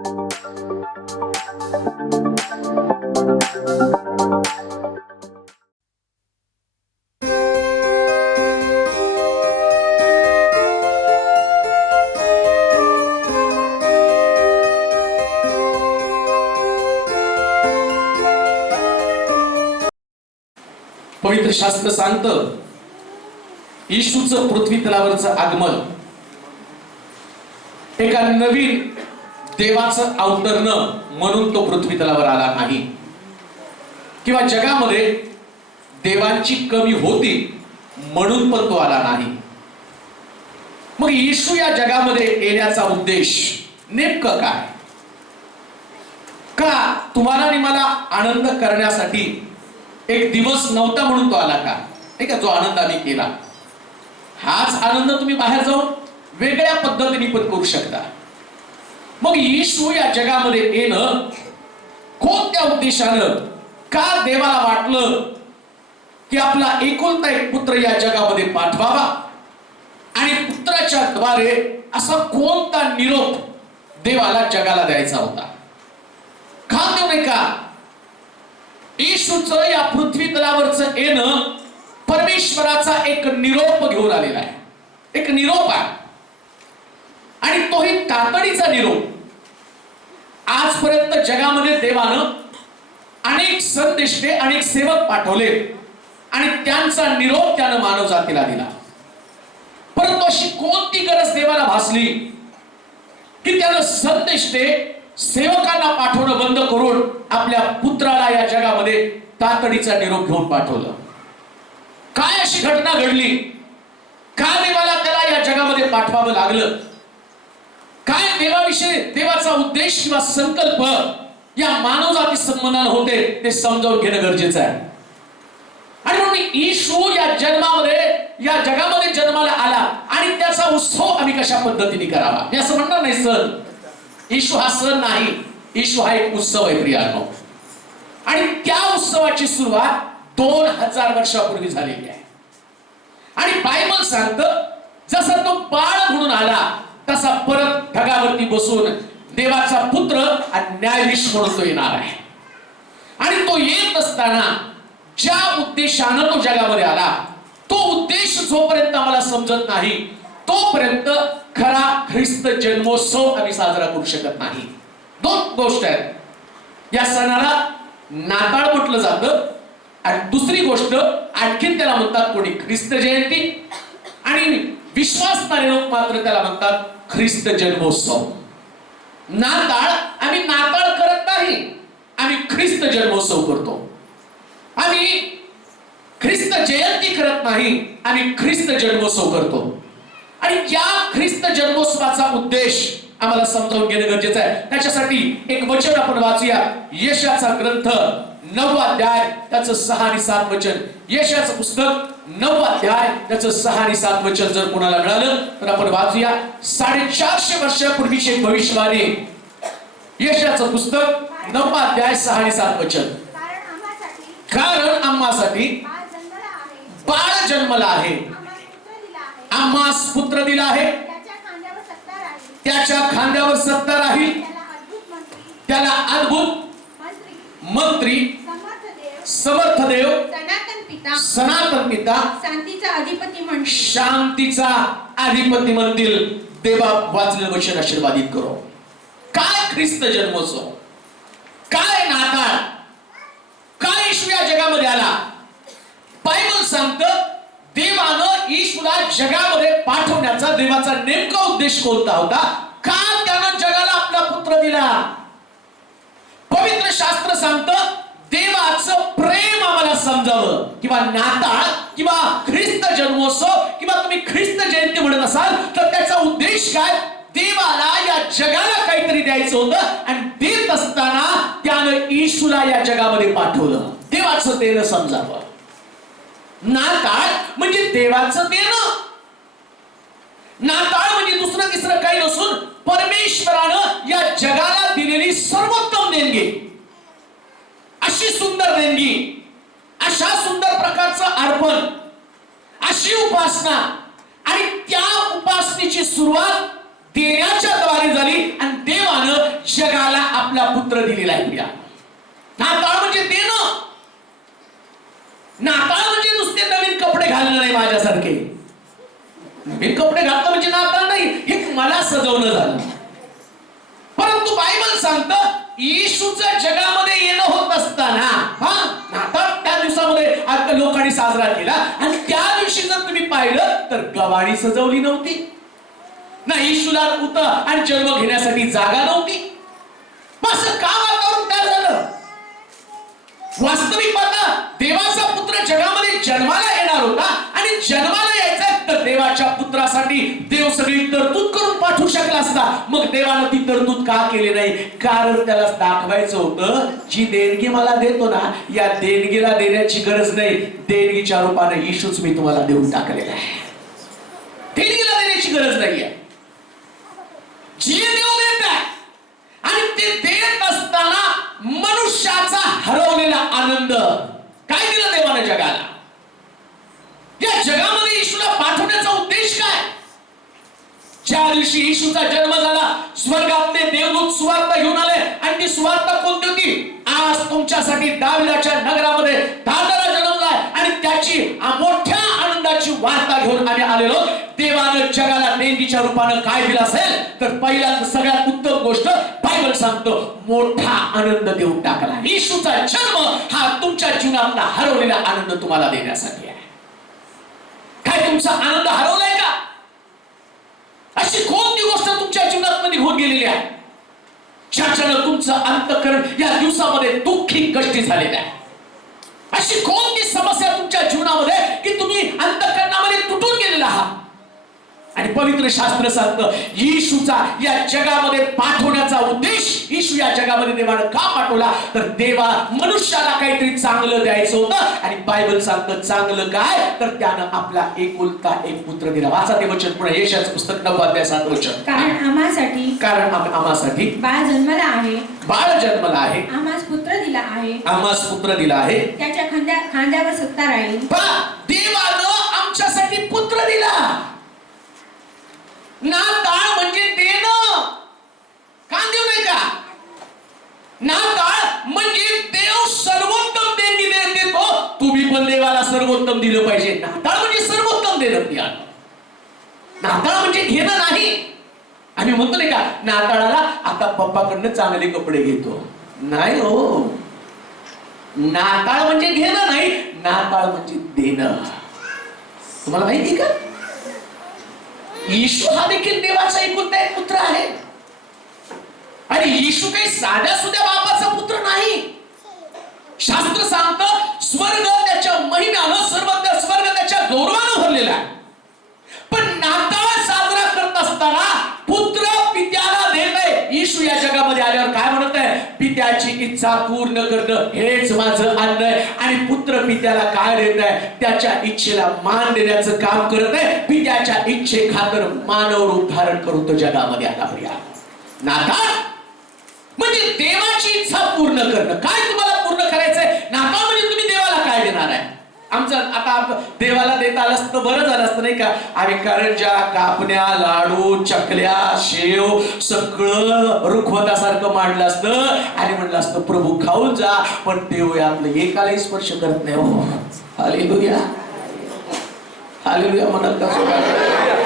पवित्र शास्त्र सांगतं येशूचं पृथ्वी तलावरचं आगमन एका नवीन देवाचं अवतरणं म्हणून तो पृथ्वी तलावर आला नाही, किंवा जगामध्ये देवांची कमी होती म्हणून पण तो आला नाही. मग येशू या जगामध्ये येण्याचा उद्देश नेमकं काय? का तुम्हाला आणि मला आनंद करण्यासाठी एक दिवस नव्हता म्हणून तो आला का? ठीक आहे, जो आनंद आम्ही केला हाच आनंद तुम्ही बाहेर जाऊन वेगळ्या पद्धतीने पण करू शकता. मग येशू या जगामध्ये येणं कोणत्या उद्देशानं? का देवाला वाटलं की आपला एकुलता एक पुत्र या जगामध्ये पाठवावा आणि पुत्राच्या द्वारे असा कोणता निरोप देवाला जगाला द्यायचा होता? का देऊ नये का? येशूचं या पृथ्वी तलावरचं येणं परमेश्वराचा एक निरोप घेऊन आलेला आहे, एक निरोप आहे, आणि तोही तातडीचा निरोप. आजपर्यंत जगामध्ये देवानं अनेक संदेष्टे, अनेक सेवक पाठवले आणि त्यांचा निरोप त्यानं मानव जातीला दिला. परंतु अशी कोणती गरज देवाला भासली की त्यानं संदेष्टे सेवकांना पाठवणं बंद करून आपल्या पुत्राला या जगामध्ये तातडीचा निरोप घेऊन पाठवलं? काय अशी घटना घडली? का देवाला त्याला या जगामध्ये पाठवावं लागलं? काय देवाविषयी देवाचा उद्देश किंवा संकल्प या मानवजाती संबंधाने होते ते समजावून घेणं गरजेचं आहे. आणि म्हणून येशू या या जगामध्ये जन्माला आला आणि त्याचा उत्सव आम्ही कशा पद्धतीने करावा? मी असं म्हणणार नाही सण. येशू हा सण नाही, येशू हा एक उत्सव आहे प्रियानो. आणि त्या उत्सवाची सुरुवात 2000 वर्षापूर्वी झालेली आहे. आणि बायबल सांगतं जसा तो बाळ म्हणून आला तसा परत ढगावरती बसून देवाचा पुत्र आणि न्यायाधीश म्हणून तो येणार आहे. आणि तो येत असताना ज्या उद्देशानं तो जगामध्ये आला तो उद्देश जोपर्यंत आम्हाला समजत नाही तोपर्यंत खरा ख्रिस्त जन्मोत्सव आम्ही साजरा करू शकत नाही. दोन गोष्ट आहेत. या सणाला नाताळ म्हटलं जातं आणि दुसरी गोष्ट आणखीन त्याला म्हणतात कोणी ख्रिस्त जयंती, आणि विश्वासणारे लोक मात्र त्याला म्हणतात ख्रिस्त जन्मोत्सव. नाताळ आम्ही नाताळ करत नाही, आम्ही ख्रिस्त जन्मोत्सव करतो. आम्ही ख्रिस्त जयंती करत नाही, आम्ही ख्रिस्त जन्मोत्सव करतो. आणि या ख्रिस्त जन्मोत्सवाचा उद्देश आम्हाला समजावून घेणं गरजेचं आहे. त्याच्यासाठी एक वचन आपण वाचूया. यशाचा ग्रंथ 9वा अध्याय त्याचं 6 आणि 7 वचन. यशाचं पुस्तक 9वा अध्याय त्याचं 6 आणि 7 वचन जर कोणाला मिळालं तर आपण वाचूया. 450 वर्षापूर्वीची भविष्यवाणी. यशाचं पुस्तक 9वा अध्याय 6 आणि 7 वचन. कारण आम्हासाठी बाळ जन्मला आहे, आम्हास पुत्र दिला आहे, त्याच्या खांद्यावर सत्ता राहील, त्याला अद्भुत मंत्री, समर्थ देव, सनातन पिता, शांतीचा अधिपती म्हणतील. देवा वाचलेलं वचन आशीर्वादित करो. काय ख्रिस्त जन्मोत्सव? काय नाताळ? काय येशू या जगामध्ये आला? बायबल सांगतं देवानं येशूला जगामध्ये पाठवण्याचा देवाचा नेमका उद्देश कोणता होता? का त्यानं जगाला आपला पुत्र दिला? पवित्र शास्त्र सांगतं देवाचं प्रेम आम्हाला समजावं, किंवा नाताळ किंवा ख्रिस्त जन्मोत्सव किंवा तुम्ही ख्रिस्त जयंती म्हणत असाल तर त्याचा उद्देश काय? देवाला या जगाला काहीतरी द्यायचं होतं आणि देत असताना त्यानं येशूला या जगामध्ये पाठवलं. देवाचं देणं समजावं. नाताळ म्हणजे देवाचं देणं. नाताळ म्हणजे दुसरं तिसरं काही नसून परमेश्वरानं या जगाला दिलेली सर्वोत्तम देणगी. अशी सुंदर देणगी, अशा सुंदर प्रकारचं अर्पण, अशी उपासना, आणि त्या उपासनेची सुरुवात देण्याच्या द्वारे झाली आणि देवानं जगाला आपला पुत्र दिलेला आहे. प्रिया, नाताळ म्हणजे देणं. नाताळ म्हणजे नुसते नवीन कपडे घालणं नाही. माझ्यासारखे नवीन कपडे घालणं म्हणजे नाताळ नाही, हे मला सजवणं झालं. परंतु बायबल सांगतं येशूचं जगामध्ये येणं होत असताना नाताळ त्या दिवसामध्ये लोकांनी साजरा केला आणि त्या दिवशी जर तुम्ही पाहिलं तर गवाडी सजवली नव्हती ना, येशूला होतं आणि जन्म घेण्यासाठी जागा नव्हती. असं का वातावरण काय झालं? वास्तविक पाहता देवाचा पुत्र जगामध्ये जन्माला येणार होता आणि जन्माला यायचा तर देवाच्या पुत्रासाठी देव सगळी तरतूद करून पाठवू शकला असता. मग देवानं ती तरतूद का केली नाही? कारण त्याला दाखवायचं होतं जी देणगी मला देतो ना, या देणगीला देण्याची गरज नाही. देणगीच्या रूपाने येशूच मी तुम्हाला देऊन टाकलेला आहे. देणगीला देण्याची गरज नाहीये. जे देव देत आहे आणि ते देत असताना मनुष्याचा हरवलेला आनंद काय दिला देवाने जगाला? या जगामध्ये येशूला पाठवण्याचा उद्देश काय? ज्या दिवशी येशूचा जन्म झाला स्वर्गातले देवदूत सुवार्ता घेऊन आले आणि ती सुवार्ता कोणती होती? आज तुमच्यासाठी दाविदाच्या नगरामध्ये दादरा जन्मलाय आणि त्याची मोठ्या आनंदाची वार्ता घेऊन आम्ही आलेलो. देवानं जगाला देणगीच्या रूपानं काय दिलं असेल तर पहिल्या सगळ्यात उत्तम गोष्ट बायबल सांगतो मोठा आनंद देऊन टाकला. येशूचा जन्म हा तुमच्या जीवनातला हरवलेला आनंद तुम्हाला देण्यासाठी आहे. काय तुमचा आनंद हरवलाय का? अशी कोणती गोष्ट तुमच्या जीवनात निघून गेलेली आहे ज्याच्यानं तुमचं अंतःकरण या दिवसामध्ये दुःखी कष्टी झालेलं आहे? अशी कोणती समस्या तुमच्या जीवनामध्ये की तुम्ही अंतःकरणामध्ये तुटून गेलेला आहात? आणि पवित्र शास्त्र सांगतं येशूचा या जगामध्ये पाठवण्याचा उद्देश, येशू या जगामध्ये देवानं का पाठवला तर देवा मनुष्याला काहीतरी चांगलं द्यायचं होतं. आणि बायबल सांगतं चांगलं काय तर त्यानं आपला एकुलता एक पुत्र दिला. वाचा ते वचन पुढे, यशाचं पुस्तक 9 अध्याय 7 वचन. कारण आम्हासाठी बाळ जन्मला आहे, आम्हास पुत्र दिला आहे, त्याच्या खांद्यावर सत्ता राहील. देवानं आमच्यासाठी पुत्र दिला. नाताळ म्हणजे देणं. कांदेव नाही का? नाताळ म्हणजे देव सर्वोत्तम देणगी देतो. तुम्ही पण देवाला सर्वोत्तम दिलं पाहिजे. नाताळ म्हणजे सर्वोत्तम देणं. नाताळ म्हणजे घेणं नाही. आम्ही म्हणतो नाही का नाताळाला आता पप्पाकडनं चांगले कपडे घेतो. नाही हो, नाताळ म्हणजे घेणं नाही, नाताळ म्हणजे देणं. तुम्हाला माहिती का येशू हा देखील देवाचा एकुलता एक पुत्र आहे. आणि येशू काही साध्या सुध्या बापाचा पुत्र नाही. शास्त्र सांगतं स्वर्ग त्याच्या महिम्यानं स्वर्ग त्याच्या गौरवानं भरलेला आहे. पण नाताळ साजरा करत असताना पुत्र पित्याला देत आहे. येशू या जगामध्ये आल्यावर काय म्हणत आहे? पित्याची इच्छा पूर्ण करणं हेच माझं अन्न आहे. आणि पुत्र पित्याला काय देत आहे? त्याच्या इच्छेला मान देण्याचं काम करत आहे. पित्याच्या इच्छे खातर मानव रूप धारण करून तो जगामध्ये आला. प्रिया, नाताळ म्हणजे देवाची इच्छा पूर्ण करणं. काय तुम्हाला पूर्ण करायचंय? नाताळ म्हणजे तुम्ही देवाला काय देणार आहे? आमचं आता देवाला देता आलं असतं बरं झालं असतं नाही का? आम्ही करंजा, कापण्या, लाडू, चकल्या, शेव सगळं रुखवतासारखं मांडलं असतं आणि म्हणलं असतं प्रभू खाऊन जा, पण देव यातलं एकालाही स्पर्श करत नाही. हो, हालेलुया हालेलुया म्हणाल का?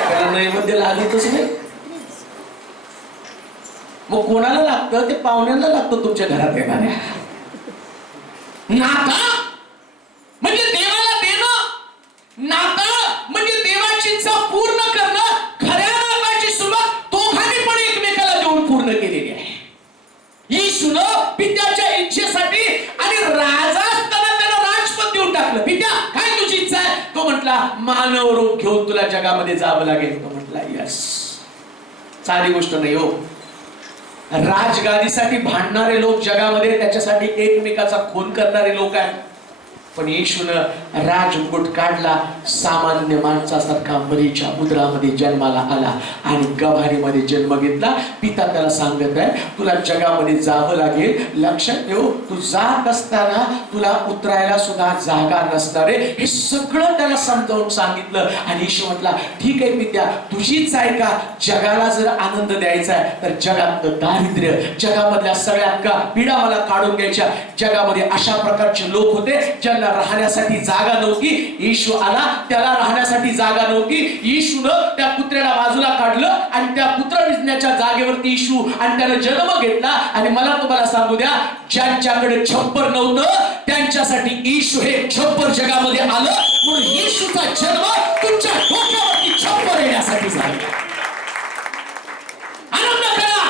त्याला नैवेद्य लागतच नाही. मग कोणाला लागतं? ते पाहुण्यांना लागतं तुमच्या घरात येणाऱ्या. नाताळ म्हणजे देवाला देणं. नाताळ म्हणजे देवाची इच्छा पूर्ण करणं. खऱ्या नाताळची सुरुवात दोघांनी पण एकमेकाला देऊन पूर्ण केलेली आहे. येशूनं पित्याच्या इच्छेसाठी आणि राजा असताना त्याला राजपद देऊन टाकलं. पित्या काय तुझी इच्छा आहे? तो म्हटला मानव रूप घेऊन तुला जगामध्ये जावं लागेल. तो म्हटला यस. साधी गोष्ट नाही हो. राजगादीसाठी भांडणारे लोक जगामध्ये, त्याच्यासाठी एकमेकाचा खून करणारे लोक आहेत. पण येशूनं राजमुकुट काढला, सामान्य माणसासारखा मरीच्या उदरामध्ये जन्माला आला आणि गव्हाणीमध्ये जन्म घेतला. पिता त्याला सांगत आहे, तुला जगामध्ये जावं लागेल, लक्षात ठेव, तू जात असताना तुला उतरायला सुद्धा जागा नसणार आहे. हे सगळं त्याला समजावून सांगितलं. आणि येशू म्हटला, ठीक आहे पित्या, तुझीच आहे का? जगाला जर आनंद द्यायचा आहे तर जगातलं दारिद्र्य, जगामधल्या सगळ्या पीडा मला काढून घ्यायच्या. जगामध्ये अशा प्रकारचे लोक होते ज्यांना राहण्यासाठी जागा नव्हती. येशू आला, त्याला राहण्यासाठी जागा नव्हती. येशूनं त्या कुत्र्याला बाजूला काढलं आणि त्या कुत्रा विजण्याच्या जागेवरती येशू आणि त्यानं जन्म घेतला. आणि मला तुम्हाला सांगू द्या, ज्यांच्याकडे छप्पर नव्हतं त्यांच्यासाठी येशू हे छप्पर जगामध्ये आलं. म्हणून येशूचा जन्म तुमच्या डोक्यावरती छप्पर येण्यासाठी झाला. आनंद करा,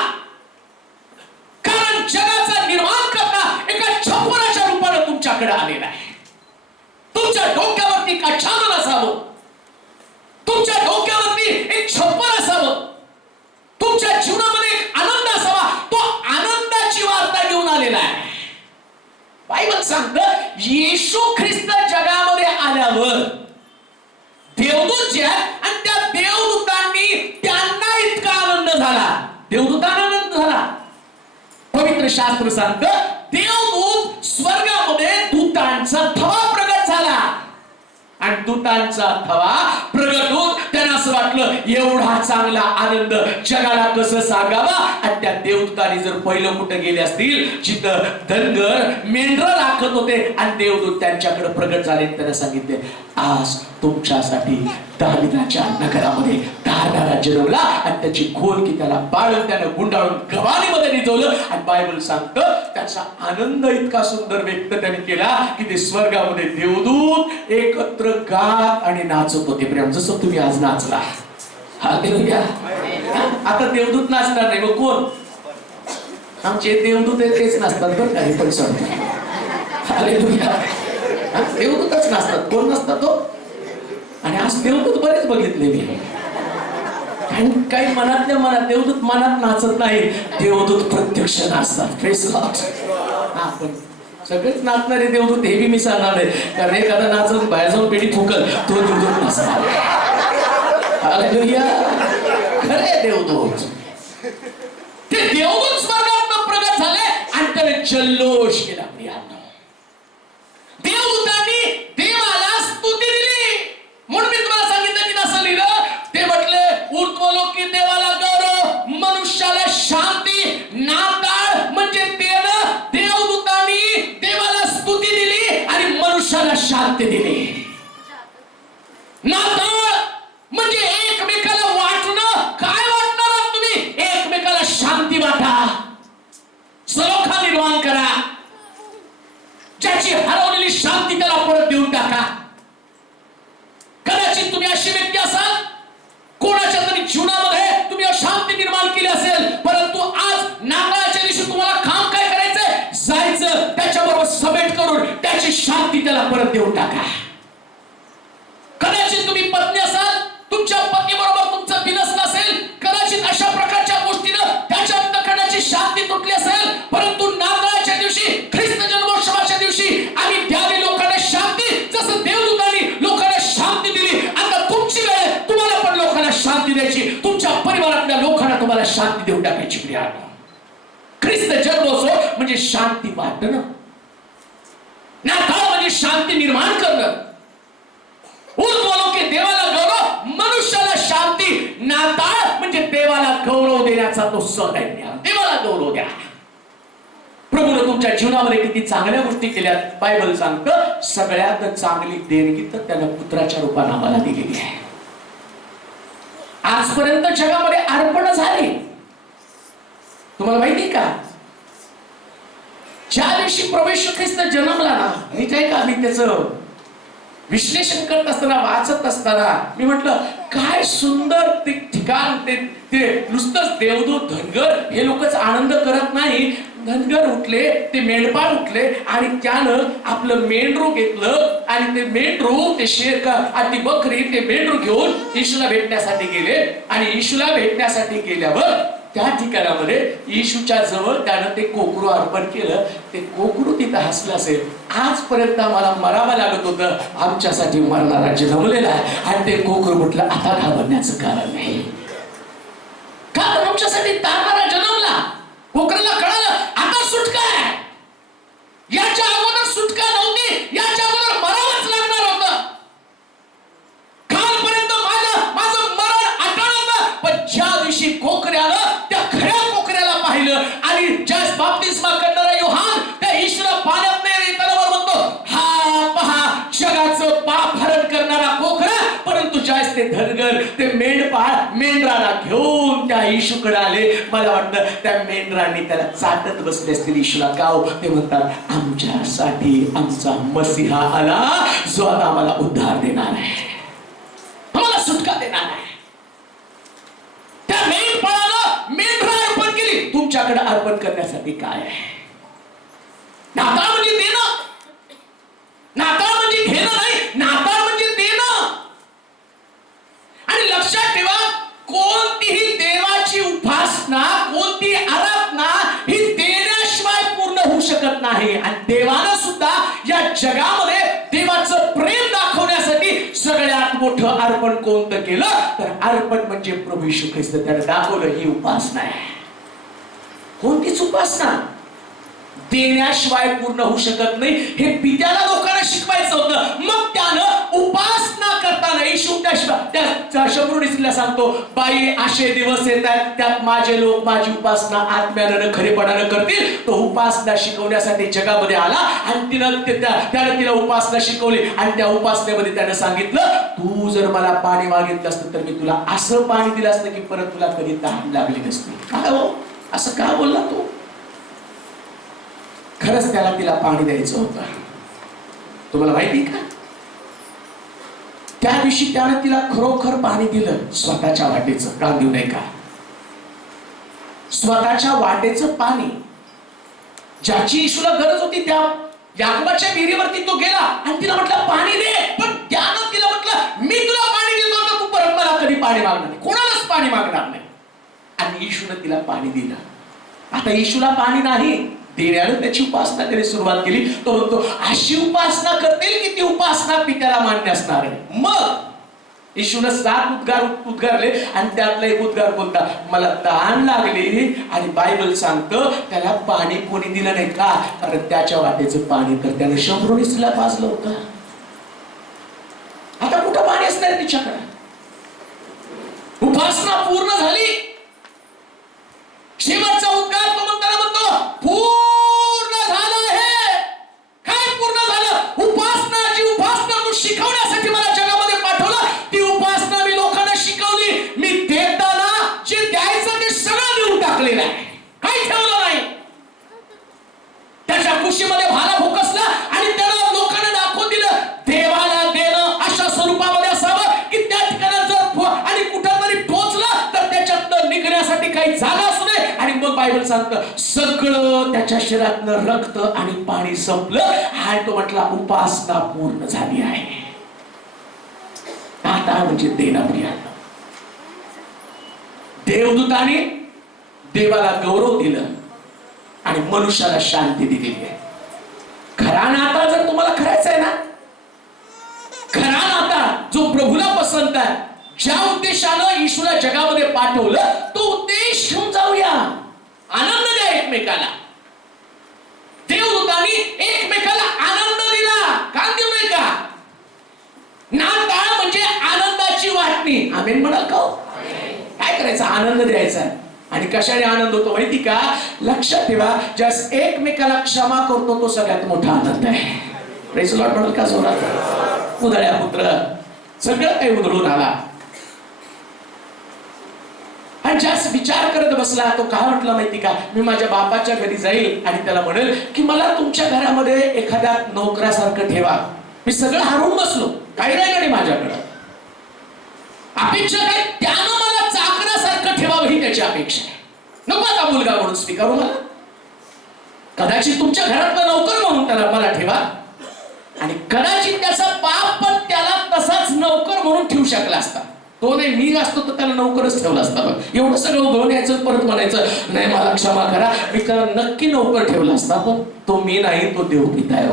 कारण जगाचा निर्माण करता एका छप्पराच्या रूपाने तुमच्याकडे आलेला आहे. तुमच्या डोक्यावरती का छान असावं, तुमच्या डोक्यावरती एक छप्पर असावं, तुमच्या जीवनामध्ये एक आनंद असावा. तो आनंदाची वार्ता घेऊन आलेला आहे. बायबल सांगतं, येशू ख्रिस्त जगामध्ये आल्यावर देवदूत जे आहेत आणि त्या देवदूतांनी त्यांना इतका आनंद झाला, देवदूतांना आनंद झाला. पवित्र शास्त्र सांगतं, देवदूत स्वर्गामध्ये दूतांचा थवा प्रगट झाला आणि दूतांचा थवा प्रगट होऊन त्यांना असं वाटलं, एवढा चांगला आनंद जगाला कसं सांगावा. आणि त्या देवदूतांनी जर पहिलं कुठं गेले असतील, जिथं धनगर मेंढरं राखत होते आणि देवदूत त्यांच्याकडे प्रगट झाले, त्यांना सांगितले, आज तुमच्यासाठी दाविदाच्या नगरामध्ये धारणारा जन्मला. आणि त्याची खोल की त्याला बाळून त्यानं गुंडाळून गव्हाणीमध्ये निजवलं. आणि बायबल सांगतं, त्याचा आनंद इतका सुंदर व्यक्त त्याने केला की ते स्वर्गामध्ये देवदूत एकत्र गात आणि नाचत होते. प्रेम, जसं तुम्ही आज नाचला. हालेलुया. आता देवदूत नाचणार नाही, मग कोण? आमचे देवदूत तेच नाचतात बरं काही पण सांगतो. हालेलुया. देवदूतच नाचतात, कोण नसतात तो. आणि आज देवदूत बरेच बघितले मी. काही मनातल्या मनात देवदूत मनात नाचत नाही, देवदूत प्रत्यक्ष नाचतात. Praise Lord. पण सगळेच नाचणारे देवदूत हे मी सांगणार नाही, कारण एखादा नाचून बाहेर जाऊन पेटी ठोकल, तो देवदूत नाचणार. हालेलुया. खरे देवदूत, ते देवदूत स्वर्गात प्रगट झाले आणि त्याने जल्लोष केला. देवदूतांनी देवाला स्तुती दिली. म्हणून मी तुम्हाला सांगितलं की असं लिहिलं, ते म्हटले, ऊर्ध्वलोकी देवाला गौरव, मनुष्याला शांती. नाताळ म्हणजे तेनं देवदूतांनी देवाला स्तुती दिली आणि मनुष्याला शांती दिली. नाताळ म्हणजे एकमेकाला वाटणं. काय वाटणार तुम्ही? एकमेकाला शांती वाटा, सलोखा निर्माण करा. ज्याची हरवलेली शांती त्याला परत देऊन टाका. कदाचित तुम्ही अशी व्यक्ती असाल, कोणाच्या तरी जीवनामध्ये तुम्ही अशांती निर्माण केली असेल, परंतु आज नाताळच्या दिवशी तुम्हाला काम काय करायचंय? जायचं, त्याच्याबरोबर समेट करून त्याची शांती त्याला परत देऊन टाका. कदाचित तुम्ही पत्नी असाल, तुमच्या पत्नीबरोबर तुमचं बिनसलं असेल, कदाचित अशा प्रकारच्या गोष्टीनं त्याच्या अंतःकरणाची शांती तुटली असेल, परंतु नाताळच्या दिवशी, ख्रिस्त जन्मोत्सवाच्या दिवशी आम्ही द्यावी लोकांना शांती, जसं देवदूतांनी लोकांना शांती दिली. आता तुमची वेळ आहे, तुम्हाला पण लोकांना शांती द्यायची, तुमच्या परिवारातल्या लोकांना तुम्हाला शांती देऊन टाकायची. ख्रिस्त जन्मोत्सव म्हणजे शांती वाटणं, नाताळ म्हणजे शांती निर्माण करणं. ऊर्ध्वलोकी देवाला गौरव, मनुष्याला शांती. नाताळ म्हणजे देवाला गौरव देण्याचा तो सण आहे. देवाला गौरव द्या. प्रभूने तुमच्या जीवनामध्ये किती चांगल्या गोष्टी केल्यात. बायबल सांगतं, सगळ्यात चांगली देणगी तर त्यानं पुत्राच्या रूपाने आम्हाला दिलेली आहे. आजपर्यंत जगामध्ये अर्पण झाली, तुम्हाला माहिती का? ज्या दिवशी प्रभू येशू ख्रिस्त जन्मला ना, मी काय का, मी त्याचं विश्लेषण करत असताना, वाचत असताना मी म्हटलं, काय सुंदर ते ठिकाण. ते नुसतंच देवदूत, धनगर हे लोकच आनंद करत नाही. धनगर उठले, ते मेंढपाळ उठले आणि त्यानं आपलं मेंढरू घेतलं आणि ते मेंढरू, ते शेर आणि ती बकरी, ते मेंढरू घेऊन येशूला भेटण्यासाठी गेले. आणि येशूला भेटण्यासाठी गेल्यावर त्या ठिकाणामध्ये येशूच्या जवळ त्यानं ते कोकरू अर्पण केलं. ते कोकरू तिथं हसलं असेल, आजपर्यंत आम्हाला मरावं लागत होतं, आमच्यासाठी मरणारा जन्मलेला आहे. आणि ते कोकरू म्हटलं आता घाबरण्याचं कारण नाही, कारण आमच्यासाठी तारणारा जन्मला. कोकराला कळालं आता सुटका आहे, याच्या अगोदर सुटका नव्हती, याच्या अगोदर मरावंच लागणार होतं. कालपर्यंत माझं मरण अटळ होतं, पण ज्या दिवशी कोकऱ्यानं त्या खऱ्या कोकऱ्याला पाहिलं आणि ज्या बाप्तिस्मा करणारा योहान त्या ईश्वरा पाण्यात नाही येताना म्हणतो, हा पहा जगाचं पाप हरण करणारा कोकरा. परंतु ज्यास ते धनगर ते मेंढपाळ मेंढराला घेऊन त्या येशूकडे आले. मला वाटतं त्या मेंढरांनी त्याला चाटत बसले असतील. येशूला गाव ते म्हणतात, आमच्यासाठी आमचा मसीहा आला, जो आता आम्हाला उद्धार देणार आहे, आम्हाला सुटका देणार आहे. त्या मेंढपाळानं मेंढरा अर्पण केली. तुमच्याकडे अर्पण करण्यासाठी काय आहे? नाताळ म्हणजे देणं, नाताळ म्हणजे घेणं नाही, नाताळ म्हणजे देणं. आणि लक्षात ठेवा, कोणतीही देवाची उपासना, कोणती आराधना ही देण्याशिवाय पूर्ण होऊ शकत नाही. आणि देवानं सुद्धा या जगामध्ये देवाचं प्रेम दाखवण्यासाठी सगळ्यात मोठं अर्पण कोणतं केलं तर अर्पण म्हणजे प्रभू येशू ख्रिस्त. त्याने दाखवलं ही उपासना आहे. कोणतीच उपासना देण्याशिवाय पूर्ण होऊ शकत नाही, हे पित्याला लोकांना शिकवायचं होतं. मग त्यानं उपासना करताना येशू त्या शब्दोनीसला सांगतो, बाई असे दिवस येत आहेत त्यात माझे लोक माझी उपासना आत्म्यानं खरेपणानं करतील. तो उपासना शिकवण्यासाठी जगामध्ये आला आणि त्यानं तिला उपासना शिकवली. आणि त्या उपासनेमध्ये त्यानं सांगितलं, तू जर मला पाणी मागितलं असतं तर मी तुला असं पाणी दिलं असतं की परत तुला कधी तहान लागली नसती. काय हो, असं का बोलला तो? खरंच त्याला तिला पाणी द्यायचं होतं. तुम्हाला माहिती का, त्या दिवशी त्याने तिला खरोखर पाणी दिलं, स्वतःच्या वाटेचं. का देऊ नये का? स्वतःच्या वाटेचं पाणी, ज्याची येशूला गरज होती. त्या याकोबाच्या विहिरीवरती तो गेला आणि तिला म्हटलं पाणी दे, पण त्यानं तिला म्हटलं मी तुला पाणी देतो, तर तू परत मला कधी पाणी मागणार नाही, कोणालाच पाणी मागणार नाही. आणि येशूनं तिला पाणी दिलं. आता येशूला पाणी नाही, देण्यानं त्याची उपासना त्याने सुरुवात केली. तो म्हणतो, अशी उपासना करतील की ती उपासना पित्याला मान्य असणार आहे. मग येशूनं 7 उद्गारले आणि त्यातला एक उद्गार बोलता, मला तहान लागली. आणि बायबल सांगतं त्याला पाणी कोणी दिलं नाही का, कारण त्याच्या वाटेचं पाणी तर त्याने शंभरोनीसला पाजलं होतं. आता कुठं पाणी असणार तिच्याकडे? उपासना पूर्ण झाली. शेवटचा उद्गार तो म्हणताना म्हणतो, पूर्ण झालं. हे काय पूर्ण झालं? उपासना, जी उपासना तू शिकवण्यासाठी मला जगामध्ये पाठवलं, ती उपासना मी लोकांना शिकवली. मी देताना जे द्यायचं ते सगळं देऊन टाकलेलं आहे, काही ठेवलं नाही. त्याच्या कुशीमध्ये भाला भोकसला आणि त्याला लोकांना दाखवून दिलं, देवाला देणं अशा स्वरूपामध्ये असावं की त्या ठिकाणी जर आणि कुठं तरी टोचलं तर त्याच्यातनं निघण्यासाठी काही जागा असू नये. आणि मग बायबल सांगतं सगळं त्याच्या शरीरातलं रक्त आणि पाणी संपलं आणि तो म्हटला उपासना पूर्ण झाली आहे. आता म्हणजे देणं प्रियांनो. देवदूताने देवाला गौरव दिलं आणि मनुष्याला शांती दिलेली आहे. खरा नाता जर तुम्हाला करायचा आहे ना, खरा नाता जो प्रभूला पसंत आहे, ज्या उद्देशानं येशूला जगामध्ये पाठवलं तो उद्देश घेऊन जाऊया. आनंद द्या एकमेकाला. देवदूतांनी एकमेकाला आनंद दिला, का देऊ नये का? नाताळ म्हणजे आनंदाची वाटणी. आमेन म्हणाल का? काय करायचं? आनंद द्यायचा. आणि कशाने आनंद होतो माहिती का? लक्षात ठेवा, ज्यास एकमेकाला क्षमा करतो तो सगळ्यात मोठा आनंद आहे. प्रेज द लॉर्ड म्हणाल का जोरात? उधळ्या पुत्र सगळं काही उधळून आला. आणि ज्यास विचार करत बसला तो काय म्हटलं माहिती का? मी माझ्या बापाच्या घरी जाईल आणि त्याला म्हणेल की मला तुमच्या घरामध्ये एखाद्या नोकरासारखं ठेवा. मी सगळं हरवून बसलो, काही नाही कडे माझ्याकडं. अपेक्षा काय? त्यानं मला चाकरासारखं ठेवावं ही त्याची अपेक्षा आहे. नको आता मुलगा म्हणून स्वीकारू मला. कदाचित तुमच्या घरातला नोकर म्हणून त्याला मला ठेवा आणि कदाचित त्याचा बाप पण त्याला तसाच नोकर म्हणून ठेवू शकला असता. तो नाही, मी असतो तर त्याला नोकरच ठेवला असता बघ. एवढं सगळं उधळून यायचं परत म्हणायचं नाही मला क्षमा करा, मी त्याला नक्की नोकर ठेवला असता, पण तो मी नाही, तो देव पिता आहे.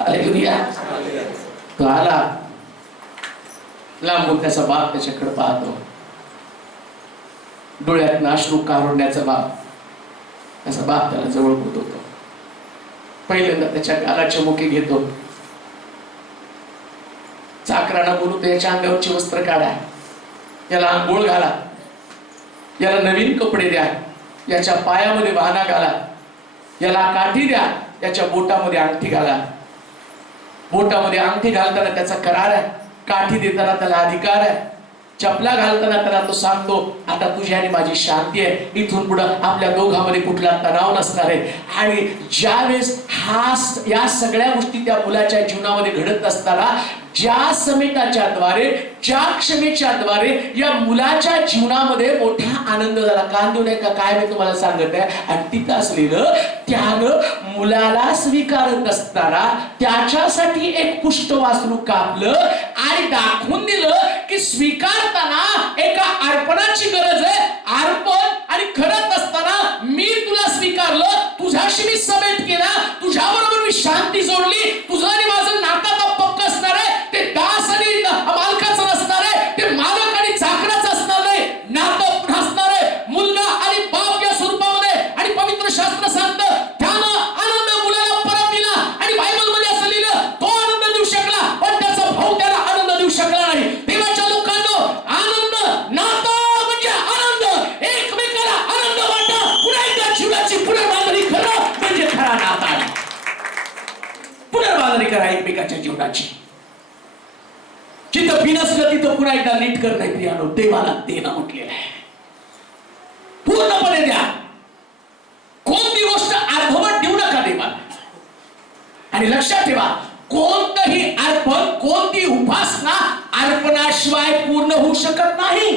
हालेलुया. तो आला, लांबून त्याचा बाप त्याच्याकडे पाहतो, डोळ्यात अश्रू कारुण्याचा बाप. त्याचा बाप त्याला जवळ बोलवतो, पहिल्यांदा त्याच्या गालाचे मुके घेतो, चाकरांना बोलवतो याच्या अंगावरची वस्त्र काढा, याला आंघोळ घाला, याला नवीन कपडे द्या, याच्या पायामध्ये वाहना घाला, याला काठी द्या, याच्या बोटामध्ये अंगठी घाला. बोटामध्ये अंगठी घालताना त्याचा करार आहे, काठी देताना त्याला अधिकार आहे, चपला घालताना त्याला तो सांगतो आता तुझी आणि माझी शांती आहे, इथून पुढे आपल्या दोघांमध्ये कुठला तणाव नसणार आहे. आणि ज्यावेळेस या सगळ्या गोष्टी त्या मुलाच्या जीवनामध्ये घडत असताना ज्या समेटाच्या द्वारे, ज्या क्षमेच्या द्वारे या मुलाच्या जीवनामध्ये मोठा आनंद झाला. कान देऊ नये का काय मी तुम्हाला सांगत आहे. आणि तिथं असलेलं त्यानं मुलाला स्वीकारत असताना त्याच्यासाठी एक पुष्ट वासरू कापलं आणि दाखवून दिलं की स्वीकारताना एका अर्पणाची गरज आहे. अर्पण आणि करत असताना मी तुला स्वीकारलं, तुझ्याशी मी समेट केला, तुझ्याबरोबर मी शांती जोडली, तुझं आणि माझं नातं पक्क असणार आहे. ते दास आणि मालकाचं नसणार आहे, ते मालक आणि चाकराचं असणार नाही, नातं असणार आहे मुलगा आणि बाप या स्वरूपामध्ये. आणि पवित्र शास्त्र सांगतं त्यानं आनंद मुलाला परत दिला. आणि बायबल मध्ये असं लिहिलं तो आनंद देऊ शकला, पण त्याचा भाऊ त्याला आनंद देऊ शकला नाही. देवाच्या लोकांनो, आनंद, नातं म्हणजे आनंद, एकमेकाला आनंद वाटा, पुन्हा एकदा जीवनाची पुनर्बांधणी करा म्हणजे खरा नाता. पुनर्बांधणी करा एकमेकाच्या जीवनाची. जिथं बिनसलं तिथं पुन्हा एकदा नीट कर. नाही प्रियानो, देवाला देणं म्हटलेलं आहे, पूर्णपणे द्या. कोणती गोष्ट अर्धवट देऊ नका देवाला. आणि लक्षात ठेवा, कोणतंही अर्पण, कोणती उपासना अर्पणाशिवाय पूर्ण होऊ शकत नाही.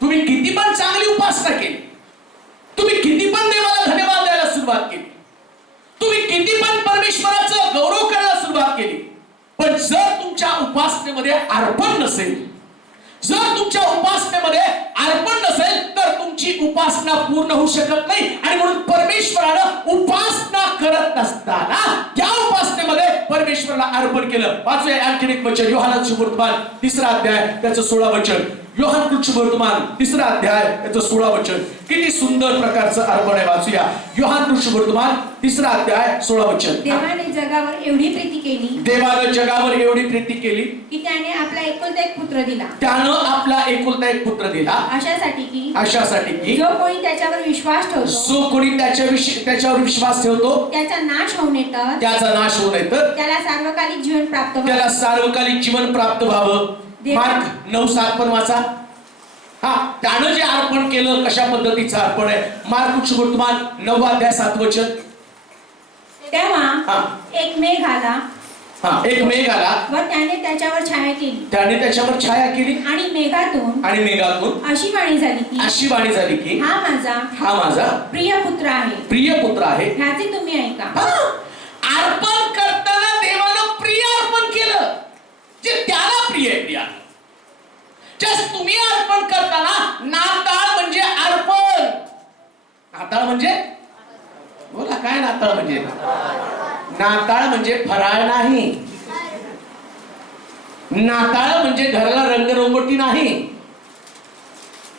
तुम्ही किती पण चांगली उपासना केली, तुम्ही किती पण देवाला धन्यवाद द्यायला सुरुवात केली, तुम्ही किती पण परमेश्वराचा गौरव करायला सुरुवात केली, पण जर तुमच्या उपासनेमध्ये अर्पण नसेल, जर तुमच्या उपासनेमध्ये अर्पण नसेल तर तुमची उपासना पूर्ण होऊ शकत नाही. आणि म्हणून परमेश्वरानं उपासना करत नसताना त्या उपासनेमध्ये परमेश्वराला अर्पण केलं. वाचूया आणखी एक वचन, योहानचे सुवर्तमान 3रा अध्याय त्याचं 16 वचन. योहानचे सुवर्तमान 3रा अध्याय त्याचं 16 वचन. किती सुंदर प्रकारचं अर्पण आहे. वाचूया योहानचे सुवर्तमान 3रा अध्याय 16 वचन. देवाने जगावर एवढी प्रीती केली, देवाने जगावर एवढी प्रीती केली की त्याने आपला एकुलता एक पुत्र दिला. त्यानं आपला एकुलता एक पुत्र दिला, अशासाठी की जो कोणी त्याच्यावर विश्वास ठेवतो, जो कोणी त्याच्यावर विश्वास ठेवतो त्याचा नाश होऊ नये तर त्याला सार्वकालिक जीवन प्राप्त व्हावं. त्याला सार्वकालिक जीवन प्राप्त व्हावं. मार्क 9:7 पण वाचा. हा, त्यानं जे अर्पण केलं कशा पद्धतीचं अर्पण आहे. मार्क सुवर्तमान 9 अध्याय 7 वचन. तेव्हा एक मेघ आला, एक मेघ आला व त्याने त्याच्यावर छाया केली आणि मेघातून अशी वाणी झाली की हा माझा प्रिय पुत्र आहे, ह्याचे तुम्ही ऐका. अर्पण करताना देवानं प्रिय अर्पण केलं, जे त्याला प्रिय आहे. तुम्ही अर्पण करताना नाताळ म्हणजे अर्पण. नाताळ म्हणजे बोला काय नाताळ म्हणजे? नाताळ म्हणजे फराळ नाही, नाताळ म्हणजे घराला रंगरंगोटी नाही.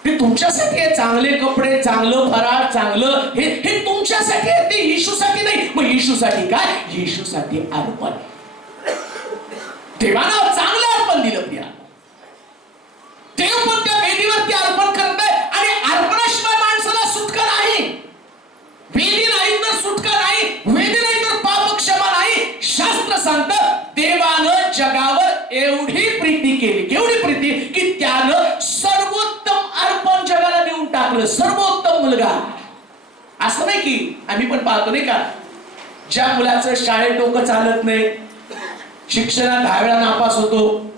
ते तुमच्यासाठी आहे, चांगले कपडे, चांगलं फराळ, चांगलं हे तुमच्यासाठी आहे, ते येशूसाठी नाही. मग येशूसाठी काय? येशूसाठी अर्पण. देवानं चांगलं अर्पण दिलं प्रिया. देव पण त्या वेदीवरती अर्पण करत आहे. आणि अर्पणाशिवाय माणसाला सुटका नाही. वेदी नाही तर सुटका नाही, वेदी नाही तर पाप क्षमा नाही. शास्त्र सांगतं देवानं जगावर एवढी प्रीती केली, केवढी प्रीती की त्यानं सर्वोत्तम अर्पण जगाला देऊन टाकलं. सर्वोत्तम मुलगा. असं नाही की आम्ही पण पाहतो नाही का, ज्या मुलाचं शाळेत डोकं चालत नाही, शिक्षणात 10 वेळा नापास होतो,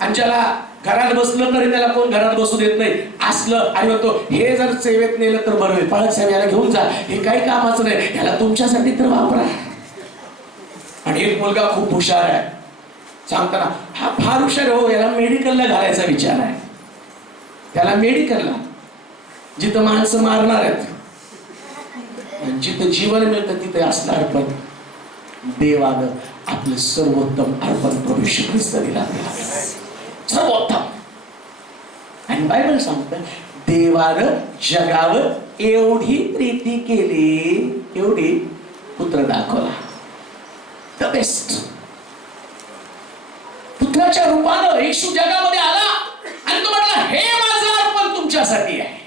आणि ज्याला घरात बसलं तरी त्याला कोण घरात बसू देत नाही असलं, आणि म्हणतो हे जर सेवेत नेलं तर बरं होईल, पाळक साहेब याला घेऊन जा, हे काही कामाचं नाही, याला तुमच्यासाठी तर वापरा. आणि एक मुलगा खूप हुशार आहे, सांगताना हा फार हुशार हो, याला मेडिकलला घालायचा विचार आहे, त्याला मेडिकलला, जिथं माणसं मारणार आहेत, जिथं जीवन मिळतं तिथे असणार. पण देवानं आपलं सर्वोत्तम अर्पण प्रभू येशू ख्रिस्त दिला, सर्वोत्तम. आणि बायबल सांगतं देवानं जगावर एवढी प्रीती केली, एवढी पुत्र दाखवला, द बेस्ट. पुत्राच्या रूपानं येशू जगामध्ये आला आणि तो म्हटला हे माझं अर्पण तुमच्यासाठी आहे,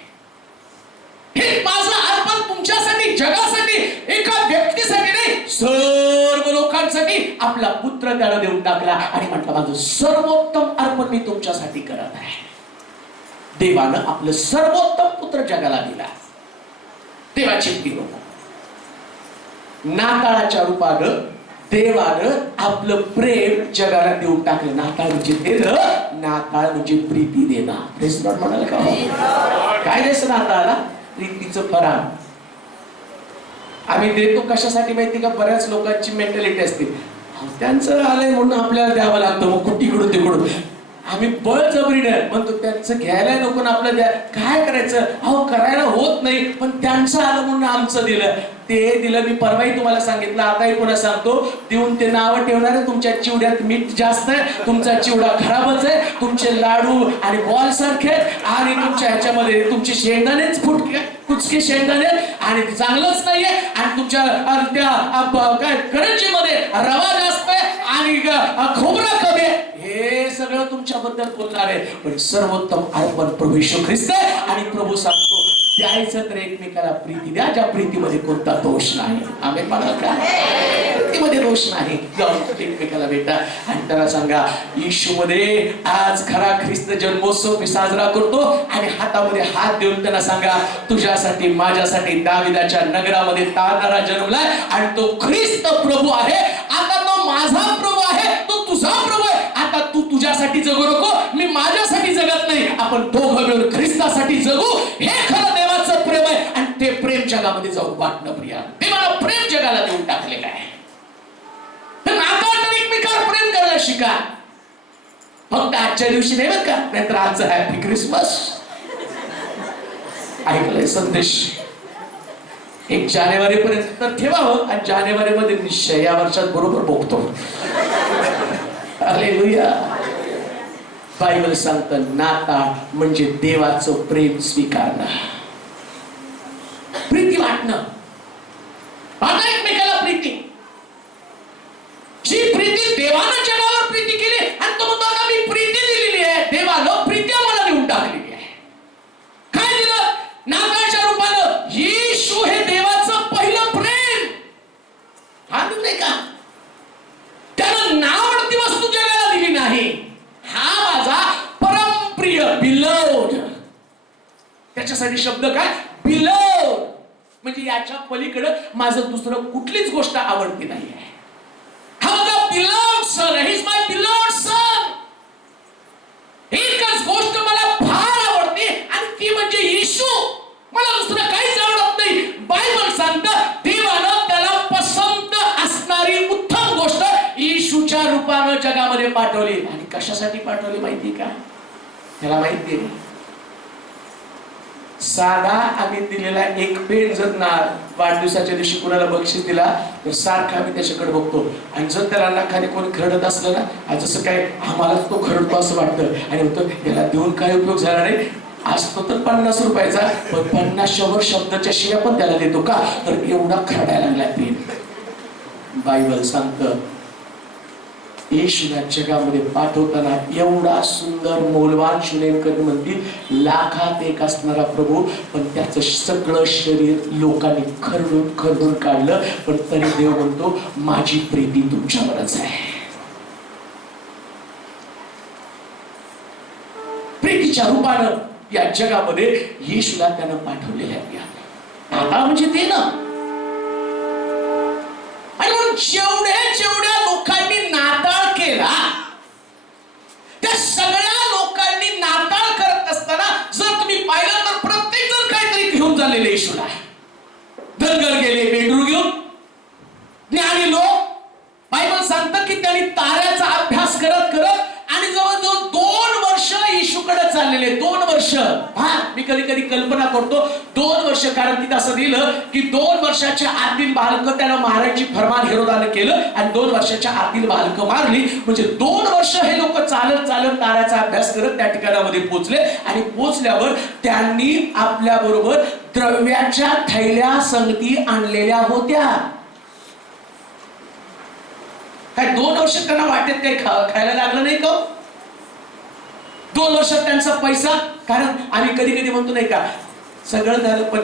हे माझं अर्पण तुमच्यासाठी, जगासाठी, एका व्यक्तीसाठी नाही, सर्व लोकांसाठी आपला पुत्र त्याला देऊन टाकला आणि म्हटलं माझं सर्वोत्तम अर्पण मी तुमच्यासाठी करत आहे. देवानं आपलं सर्वोत्तम पुत्र जगाला दिला. देवाची प्रिय नाताळाच्या रूपानं देवानं आपलं प्रेम जगाला देऊन टाकलं. नाताळ म्हणजे देणं, नाताळ म्हणजे प्रीती देणं. प्रेस लॉर्ड म्हणाल का? काय द्यायचं नाताळाला? प्रीतीचं फराळ. आम्ही देतो कशासाठी माहिती का? बऱ्याच लोकांची मेंटॅलिटी असते, त्यांचं आलंय म्हणून आपल्याला द्यावं लागतं, मग कुठीकडून तिकडून आम्ही बळजबरीने म्हणतो त्यांचं घ्यायला नको ना आपलं द्या. काय करायचं? अहो करायला होत नाही, पण त्यांचं आलं म्हणून आमचं दिलं, ते दिलं. मी परवाही तुम्हाला सांगितलं, आताही पुन्हा सांगतो, देऊन ते नावं ठेवणार आहे तुमच्या चिवड्यात मीठ जास्त आहे, तुमचा चिवडा खराबच आहे, तुमचे लाडू आणि बॉल सारखे आणि तुमच्या ह्याच्यामध्ये तुमचे शेंगदाणेच फुटके कुचके शेंगदाणे आणि चांगलंच नाहीये, आणि तुमच्या त्या काय करंजीमध्ये रवा जास्त आहे आणि खोबरं कमी आहे, हे सगळं तुमच्याबद्दल बोलणार आहे. पण सर्वोत्तम अर्पण प्रभू येशू ख्रिस्त आहे. आणि प्रभू सांगतो द्यायचं तर एकमेकाला प्रीती द्या, ज्या प्रीतीमध्ये कोणता दोष नाही. आम्ही म्हणाल का? प्रीतीमध्ये दोष नाही, जाऊन एकमेकाला भेटा आणि त्याला सांगा येशू मध्ये आज खरा ख्रिस्त जन्मोत्सव मी साजरा करतो. आणि हातामध्ये हात देऊन त्यांना सांगा तुझ्यासाठी माझ्यासाठी दाविदाच्या नगरामध्ये तारणारा जन्मलाय आणि तो ख्रिस्त प्रभू आहे. आता तो माझा प्रभू आहे, तो तुझा प्रभू आहे. आता तू तुझ्यासाठी जगू नको, मी माझ्यासाठी जगत नाही, आपण दोघं मिळून ख्रिस्तासाठी जगू. हे खरं देवाचं प्रेम आहे आणि ते प्रेम जगामध्ये जाऊन वाटणं. प्रिया देवानं प्रेम जगाला देऊन टाकलेलं आहे. तर नाताळात एकमेकावर प्रेम करायला शिका. फक्त आजच्या दिवशी नाही बरं का, नाहीतर आजचं हॅपी क्रिसमस ऐकलंय संदेश 1 जानेवारी पर्यंत तर ठेवावं आणि जानेवारी मध्ये निश्चय या वर्षात बरोबर बघतो. हालेलुया. बायबल सांगतं नाताळ म्हणजे देवाचं प्रेम स्वीकारणं, प्रीती वाटणं. आता एकमेकाला प्रीती, जी प्रीती देवानं जगावर प्रीती केली आणि तो म्हणतो आता मी प्रीती दिलेली आहे, देवानं प्रीती आम्हाला देऊन टाकलेली आहे. काय दिलं? नाताळच्या रूपानं येशू हे देवाचं पहिलं प्रेम. हा नाही का? त्यानं नावडती वस्तू जगाला दिली नाही. हा माझा परमप्रिय बिलोड. त्याच्यासाठी शब्द काय? बिलोड. म्हणजे याच्या पलीकडे माझं दुसरं कुठलीच गोष्ट आवडती नाही आहे. हा माझा बिलोड सन, ही इज माय बिलोड सन. एकच गोष्ट मला फार आवडते आणि ती म्हणजे येशू. मला दुसरं काहीच आवडत नाही. बायबल सांगतं देवानं त्याला पसंत असणारी उत्तम गोष्ट येशूच्या रूपानं जगामध्ये पाठवली. आणि कशासाठी पाठवली माहिती का? त्याला माहिती आहे, साधा आम्ही दिलेला एक पेन जर ना वाढदिवसाच्या दिवशी कुणाला बक्षीस दिला तर सारखा आम्ही त्याच्याकडे बघतो. आणि जर त्याला नाकाने कोणी खरडत असलं ना, जसं काय आम्हालाच तो खरडतो असं वाटतं आणि म्हणतो याला देऊन काय उपयोग झाला नाही. असतो तर 50 रुपयाचा, पण 50च्या वर शब्दाच्या शिव्या पण त्याला देतो का? तर एवढा खरडायला लागलाय पेन. बायबल सांगतं येशूला जगामध्ये पाठवताना एवढा सुंदर मौल्यवान शुनेमकर म्हणतील लाखात एक असणारा प्रभू, पण त्याचं सगळं शरीर लोकांनी खरडून खरडून काढलं, पण तरी देव म्हणतो माझी प्रीती तुमच्यावरच आहे. प्रीतीच्या रूपानं या जगामध्ये येशूला त्यानं पाठवलेलं आहे. आता म्हणजे ते ना, आणि म्हणून जेवढ्या लोकांनी नाताळ केला त्या सगळ्या लोकांनी नाताळ करत असताना जर तुम्ही पाहिलं तर प्रत्येक जण काहीतरी घेऊन झालेले येशूला. धनगर गेले मेंढरू घेऊन, ज्ञानी लोक बायबल सांगतं की त्यांनी ताऱ्याचा अभ्यास करत कल्पना करतो 2 वर्ष, कारण तिथे असं दिलं की 2 वर्षाच्या आतील बालकं त्याला मारायची फरमान हेरोदाने केलं आणि 2 वर्षाच्या आतील बालकं मारली. म्हणजे 2 वर्ष हे लोक चालत चालत ताऱ्याचा अभ्यास करत त्या ठिकाणामध्ये पोहोचले आणि पोहोचल्यावर त्यांनी आपल्या बरोबर द्रव्याच्या थैल्या संगती आणलेल्या होत्या. काय 2 वर्ष त्यांना वाटेत काही खायला लागलं नाही का? 2 वर्षात त्यांचा पैसा, कारण आम्ही कधी कधी म्हणतो नाही का, सगळं झालं पण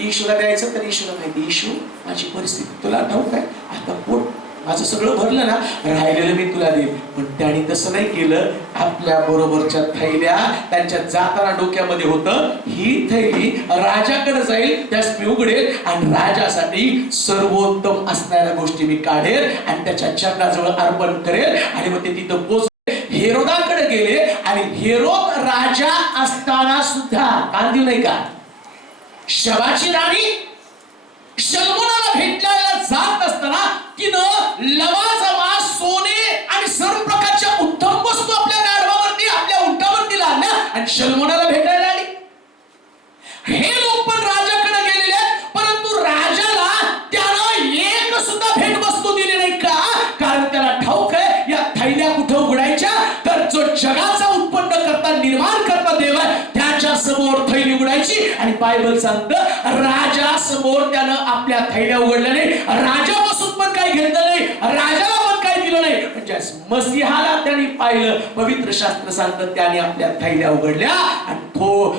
ईशूला द्यायचं, तर ईशूला माहिती ईशू माझी परिस्थिती तुला ठाऊक आहे, आता पोट माझं सगळं भरलं ना, राहिलेलं मी तुला देईन. पण त्याने तसं नाही केलं. आपल्या बरोबरच्या थैल्या त्यांच्या जाताना डोक्यामध्ये होतं, ही थैली राजाकडे जाईल, त्यास मी उघडेल आणि राजासाठी सर्वोत्तम असणाऱ्या गोष्टी मी काढेल आणि त्याच्या चरणाजवळ अर्पण करेल. आणि मग ते तिथं पोहोचले, हेरोदाकडे गेले आणि हेरोद राजा असताना सुद्धा कांदिव नाही का, शबाची राणी शल्मोनाला भेटल्याला जात असताना तिनं लवाजमा सोने आणि सर्व प्रकारच्या उत्तम वस्तू आपल्या गाढवावरती आपल्या उंटावरती लादल्या आणि शल्मोनाला भेटायला आली. हे लोक पण राजाकडे गेलेले, परंतु राजाला त्यानं एक सुद्धा भेट वस्तू दिली नाही. का? कारण त्याला ठाऊक आहे या थैल्या कुठं उघडायच्या, तर जो जगाचा उत्पन्न करता निर्माण करता देव आहे त्याच्या समोर थैली उघडायची. आणि बायबल सांगतं राजा समोर त्यानं आपल्या थैल्या उघडल्या नाही, राजापासून पण काही घेतलं नाही, राजाला पण काही दिलं नाही. म्हणजे मसीहाला त्यांनी पाहिलं. पवित्र शास्त्र सांगतं त्याने आपल्या थैल्या उघडल्या आणि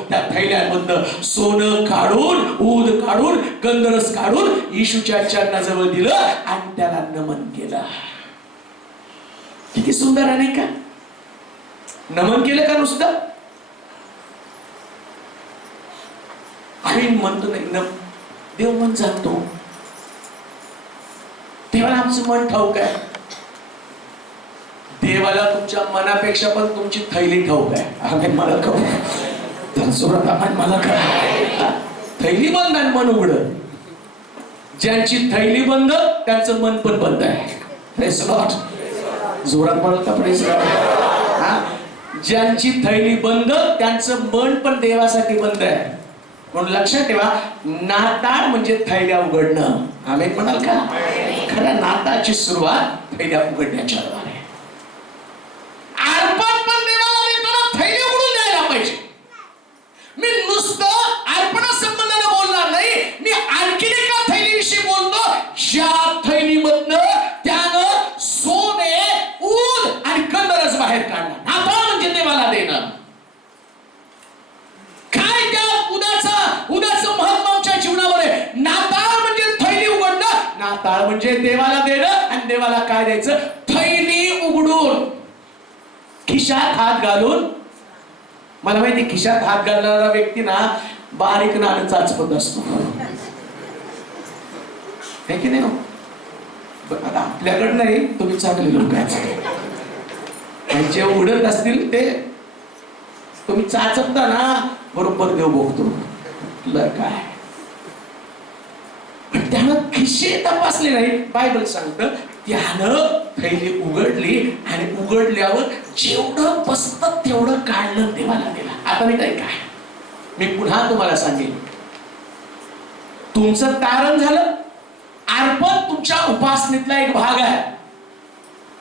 त्या थैल्यामधनं सोनं काढून, ऊद काढून, गंधरस काढून येशूच्या चरणाजवळ दिलं आणि त्याला नमन केलं. किती सुंदर आहे नाही का? नमन केलं का नुसतं? आम्ही म्हणतो नाही, देव मन जाणतो, देवाला आमचं मन ठाऊक आहे. देवाला तुमच्या मनापेक्षा पण तुमची थैली ठाऊक आहे. आम्ही मला मला थैली बंद आणि मन उघड. ज्यांची थैली बंद त्यांचं मन पण बंद आहे. Praise Lord. जोरात म्हणत प्रेज लॉर्ड. ज्यांची थैली बंद त्यांचं मन पण देवासाठी बंद आहे. म्हणून लक्षात ठेवा, नाताळ म्हणजे थैल्या उघडणं. आम्ही म्हणाल का? खऱ्या नाताळची सुरुवात थैल्या उघडण्याच्या द्वारे. अर्पण पण देवाला देताना थैली उघडून द्यायला पाहिजे. मी नुसतं अर्पणासंबंधाने बोलणार नाही, मी आणखी एका थैलीविषयी बोलतो, ज्या थैलीमधनं त्यानं सोने, ऊद आणि गंधरस बाहेर काढला. नाताळ म्हणजे देवाला देणं. काय त्या उदाचं महत्व आमच्या जीवनावर आहे. नाताळ म्हणजे थैली उघडणं, नाताळ म्हणजे देवाला देणं. आणि देवाला काय द्यायचं? थैली उघडून, खिशात हात घालून. मला माहिती खिशात हात घालणारा व्यक्ती ना बारीक नाणं चाचपत असतो, है की नाही? आता आपल्याकडे नाही, तुम्ही चांगले लोक जे उघडत असतील ते तुम्ही चाचपता ना, बरोबर देव बघतो काय. त्यानं खिशे तपासले नाही. बायबल सांगतं त्यानं थैली उघडली आणि उघडल्यावर जेवढं बसतं तेवढं काढलं, देवाला दिला. आता मी काय मी पुन्हा तुम्हाला सांगेन, तुमचं तारण झालं. अर्पण तुमच्या उपासनेतला एक भाग आहे.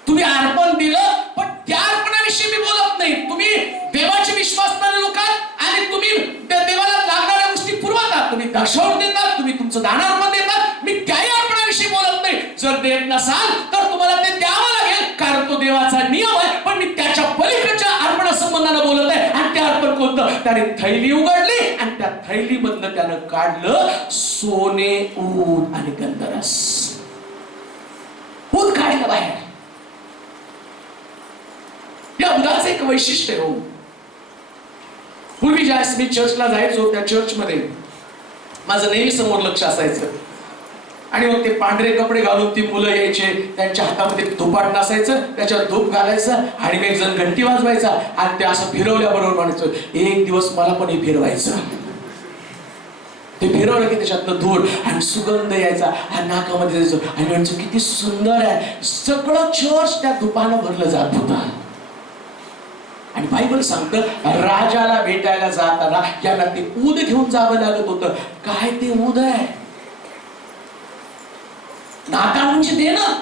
तुम्ही अर्पण दिलं, पण त्या अर्पणाविषयी मी बोलत नाही. तुम्ही देवाचे विश्वासणारे लोक आहात आणि तुम्ही देवाला लागणाऱ्या गोष्टी पुरवतात. तुम्ही दर्शवून देतात, तुम्ही तुमचं दानार्पण देतात. मी त्याही अर्पणाविषयी बोलत नाही. जर देत नसाल तर तुम्हाला ते द्यावं लागेल, कारण तो देवाचा नियम आहे. पण मी त्याच्या पलीकडच्या अर्पणासंबंधाने बोलत आहे. आणि ते अर्पण कोणतं? त्याने थैली उघडली आणि त्या थैलीमधनं त्यानं काढलं सोने, ऊद आणि गंधरस. ऊद काढलं बाहेर. या उदाचं एक वैशिष्ट्य हो. पूर्वी ज्यावेळेस मी चर्चला जायचो, त्या चर्चमध्ये माझं नेहमी समोर लक्ष असायचं. आणि मग ते पांढरे कपडे घालून ती मुलं यायचे, त्यांच्या हातामध्ये धुपाट नसायचं, त्याच्यात धूप घालायचं आणि एक जण घंटी वाजवायचा आणि ते असं फिरवल्याबरोबर म्हणायचं, एक दिवस मला पण हे फिरवायचं. ते फिरवलं की त्याच्यातनं धूळ आणि सुगंध यायचा आणि नाकामध्ये जायचं आणि म्हणायचं किती सुंदर आहे. सगळं चर्च त्या धुपानं भरलं जात होतं. आणि बायबल सांगतं राजाला भेटायला जाताना यांना ते ऊद घेऊन जावं लागत होतं. काय ते ऊद आहे? नाताळ म्हणजे देणं,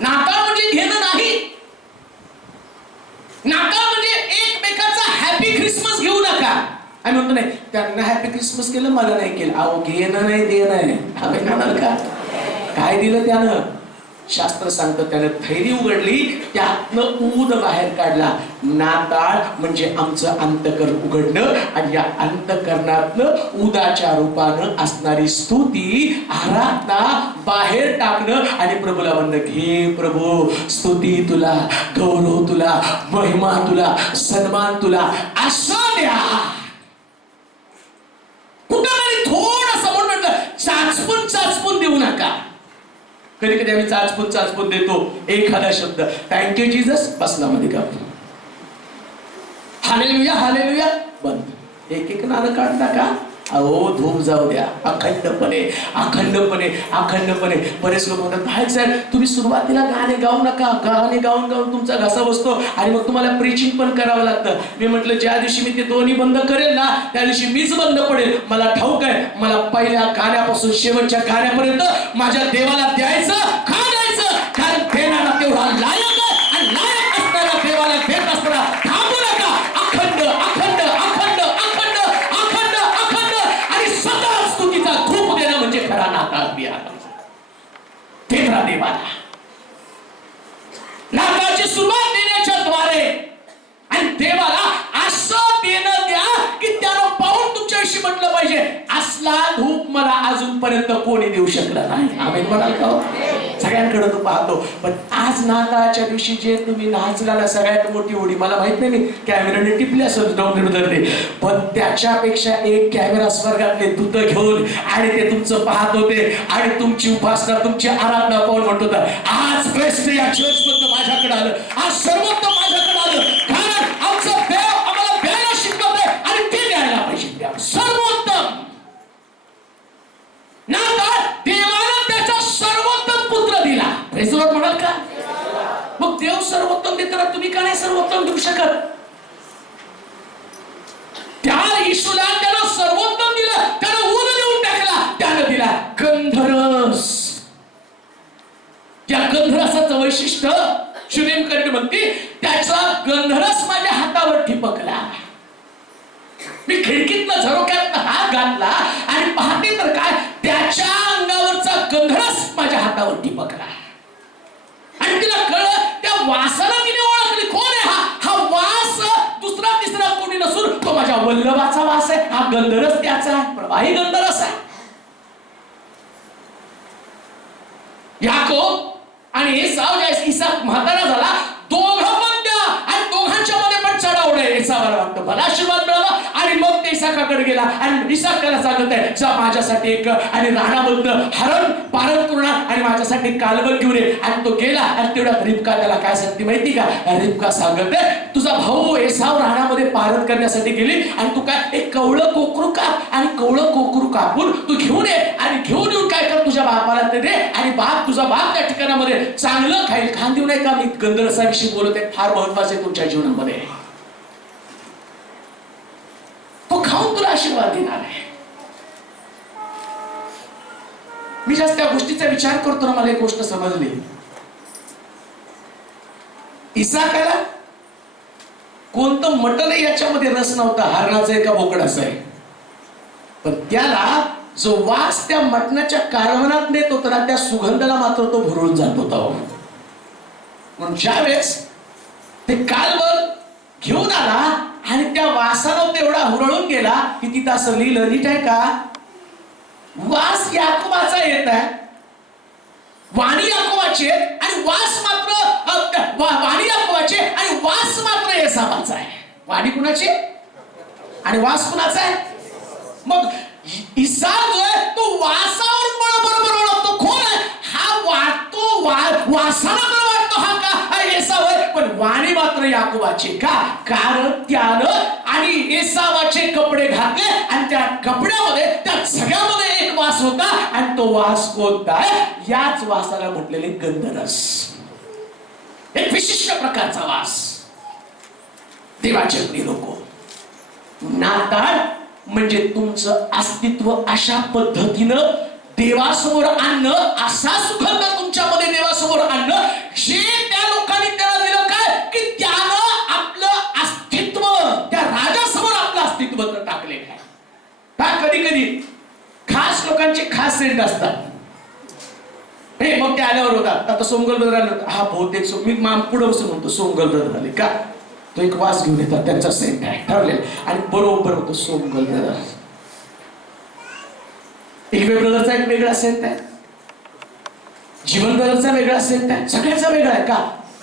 नाताळ म्हणजे घेणं नाही. नाताळ म्हणजे एकमेकाचा हॅपी ख्रिसमस घेऊ नका. आम्ही म्हणतो नाही त्यांना हॅपी ख्रिसमस केलं मला नाही केलं. अहो घेणं नाही देणं आहे. आम्ही म्हणाल का काय दिलं त्यानं? शास्त्र सांगतं त्यानं थैली उघडली, त्यातनं ऊद बाहेर काढला. नाताळ म्हणजे आमचं अंतःकरण उघडणं आणि या अंतःकरणातनं उदाच्या रूपानं असणारी स्तुती आराधना बाहेर टाकणं आणि प्रभूला म्हणणं घे प्रभू, स्तुती तुला, गौरव तुला, महिमा तुला, सन्मान तुला, असं द्या. कुठं थोडंसं म्हणून चाचपून देऊ नका. कधी कधी आम्ही चाचपून देतो एखादा शब्द, थँक्यू जीसस, बसला मध्ये का, हालेलुया हालेलुया, बंद. एक नाणं काढता का? अहो धूप जाऊ द्या अखंडपणे अखंडपणे अखंडपणे. बरेच लोक म्हणतात भाई साहेब तुम्ही सुरुवातीला गाणे गाऊ नका, गाणे गाऊन गाऊन तुमचा घसा बसतो आणि मग तुम्हाला प्रीचिंग पण करावं लागतं. मी म्हटलं ज्या दिवशी मी ते दोन्ही बंद करेल ना त्या दिवशी मीच बंद पडेल. मला ठाऊक आहे मला पहिल्या गाण्यापासून शेवटच्या गाण्यापर्यंत माझ्या देवाला द्यायचं, का द्यायचं? कारण देणारा तेवढा लायक आहे आणि लायक असणारा देवाला देत असताना थांबू नका. अखंड अखंड अखंड अखंड अखंड अखंड आणि सतत स्तुतीचा धूप देणं म्हणजे खरा नाताळ. देवरा देवाला नाताळची सुरुवात देण्याच्या द्वारे आणि देवाला असं देणं द्या की त्यानं पाहून तुमच्याविषयी म्हटलं पाहिजे असला धूप मला अजूनपर्यंत कोणी देऊ शकला नाही. आम्ही म्हणाल का? सगळ्यांकडे तो पाहतो. पण आज नाताळच्या दिवशी जे तुम्ही नाचला ना सगळ्यात मोठी उडी, मला माहित नाही मी कॅमेराने टिपली असेल धरले, पण त्याच्यापेक्षा एक कॅमेरा स्वर्गातले दूत घेऊन आणि ते तुमचं पाहत होते आणि तुमची उपासना तुमची आराधना पाहून म्हणत होता आज बेस्ट या चर्च मधलं माझ्याकडे आलं, आज सर्वोत्तम माझ्याकडे आलं. कारण आमचं देव आम्हाला द्यायला शिकवतोय आणि ते द्यायला पाहिजे. सर्वोत्तम नाताळ देवाला त्याचा सर्वोत्तम पुत्र दिला. प्रेज द लॉर्ड म्हणाल का? मग देव सर्वोत्तम देताना तुम्ही का नाही सर्वोत्तम देऊ शकत? त्या येशूला त्याला सर्वोत्तम दिलं, त्याला ऊन देऊन टाकला, त्यानं दिला गंधरस. या गंधरसाचं वैशिष्ट्य शुनेम करीत म्हणते त्याचा गंधरस माझ्या हातावर ठिपकला. मी खिडकीतनं झरोक्यातनं हात घातला आणि पाहते तर काय त्याच्या अंगावरचा गंधरस माझ्या हातावर ठिपकला. आणि तिला कळलं त्या वासाला तिने ओळखली कोण आहे हा वास दुसरा तिसरा कोणी नसून तो माझ्या वल्लभाचा वास आहे. हा गंधरस त्याचा आहे, प्रवाही गंधरस आहे. याकोब आणि एसाव ज्या इसाक म्हातारा झाला दोघं पण त्या आणि दोघांच्या मध्ये पण चढावलं आहे. एसावाला वाटतं भला आशीर्वाद मिळावा आणि मग ते इसाकाकडे गेला आणि इसाक त्याला सांगत आहे जा माझ्यासाठी एक आणि राणामधनं हरण पारण करणार आणि माझ्यासाठी कालवड घेऊन ये. आणि तो गेला आणि तेवढा रिबका त्याला काय सांगते माहिती का? रिबका सांगत आहे तुझा भाऊ एसाव राणामध्ये पारण करण्यासाठी गेली आणि तू काय एक कवळं कोकरू काप आणि कवळं कोकरू कापून तू घेऊन ये आणि घेऊन येऊन काय कर तुझ्या बापाला ते दे आणि बाप तुझा बाप त्या ठिकाणामध्ये चांगलं खाईल. खान देऊ नये का? मी गंधरसाविषयी बोलत आहे, फार महत्वाचं आहे तुमच्या जीवनामध्ये. तो खाऊन तुला आशीर्वाद देणार आहे. मी जास्त त्या गोष्टीचा विचार करतो ना मला एक गोष्ट समजली. इसाकाला कोणतं मटण याच्यामध्ये रस नव्हता, हरणाचं आहे का बोकडाचं आहे, पण त्याला जो वास त्या मटणाच्या कालवणात नेत होता ना त्या सुगंधाला मात्र तो भरून जात होता. म्हणून ज्यावेळेस ते कालवण घेऊन आला आणि त्या वासानं तेवढा हुरळून गेला की तिथं असं लिहिलं नीट आहे का वास याकोबाचा येत आहे, वाणी याकोबाची आणि वास मात्र वाणी याकोबाची आणि वास मात्र एसावाचा आहे. वाणी कुणाची आणि वास कुणाचा आहे? मग इसाक जो आहे तो वासावर बरोबर ओळखतो कोण आहे हा वाटतो वासाला तर वाटतो हा का एसाव आहे, पण वाणी मात्र याकोबाचे का? कारण त्यानं आणि एसावाचे कपडे घातले आणि त्या कपड्यामध्ये त्या सगळ्यामध्ये एक वास होता आणि तो वास कोणता आहे? याच वासाला म्हटलेले गंधरस, एक विशिष्ट प्रकारचा वास. देवाचे प्रिय लोक, नाताळ म्हणजे तुमचं अस्तित्व अशा पद्धतीनं देवासमोर आणणं, असा सुगंध तुमच्यामध्ये देवासमोर आणणं, जे त्या लोकांनी त्याला दिलं काय, की त्यानं आपलं अस्तित्व त्या राजासमोर आपलं अस्तित्व टाकलेलं आहे. का कधी कधी खास लोकांचे खास सेंट असतात. हे मग ते आल्यावर होतात. आता सोमगल ब्रदर आले, हा बहुतेक मी पुढे बसून म्हणतो सोमगल ब्रदर आले का, तो एक वास घेऊन येतात, त्यांचा सेंट आहे ठरलेला, आणि बरोबर होतो सोमगल ब्रदर. इल्वे ब्रदरचा एक वेगळा सेंट आहे, जीवन ब्रदरचा वेगळा सेंट आहे, सगळ्यांचा वेगळा आहे. का,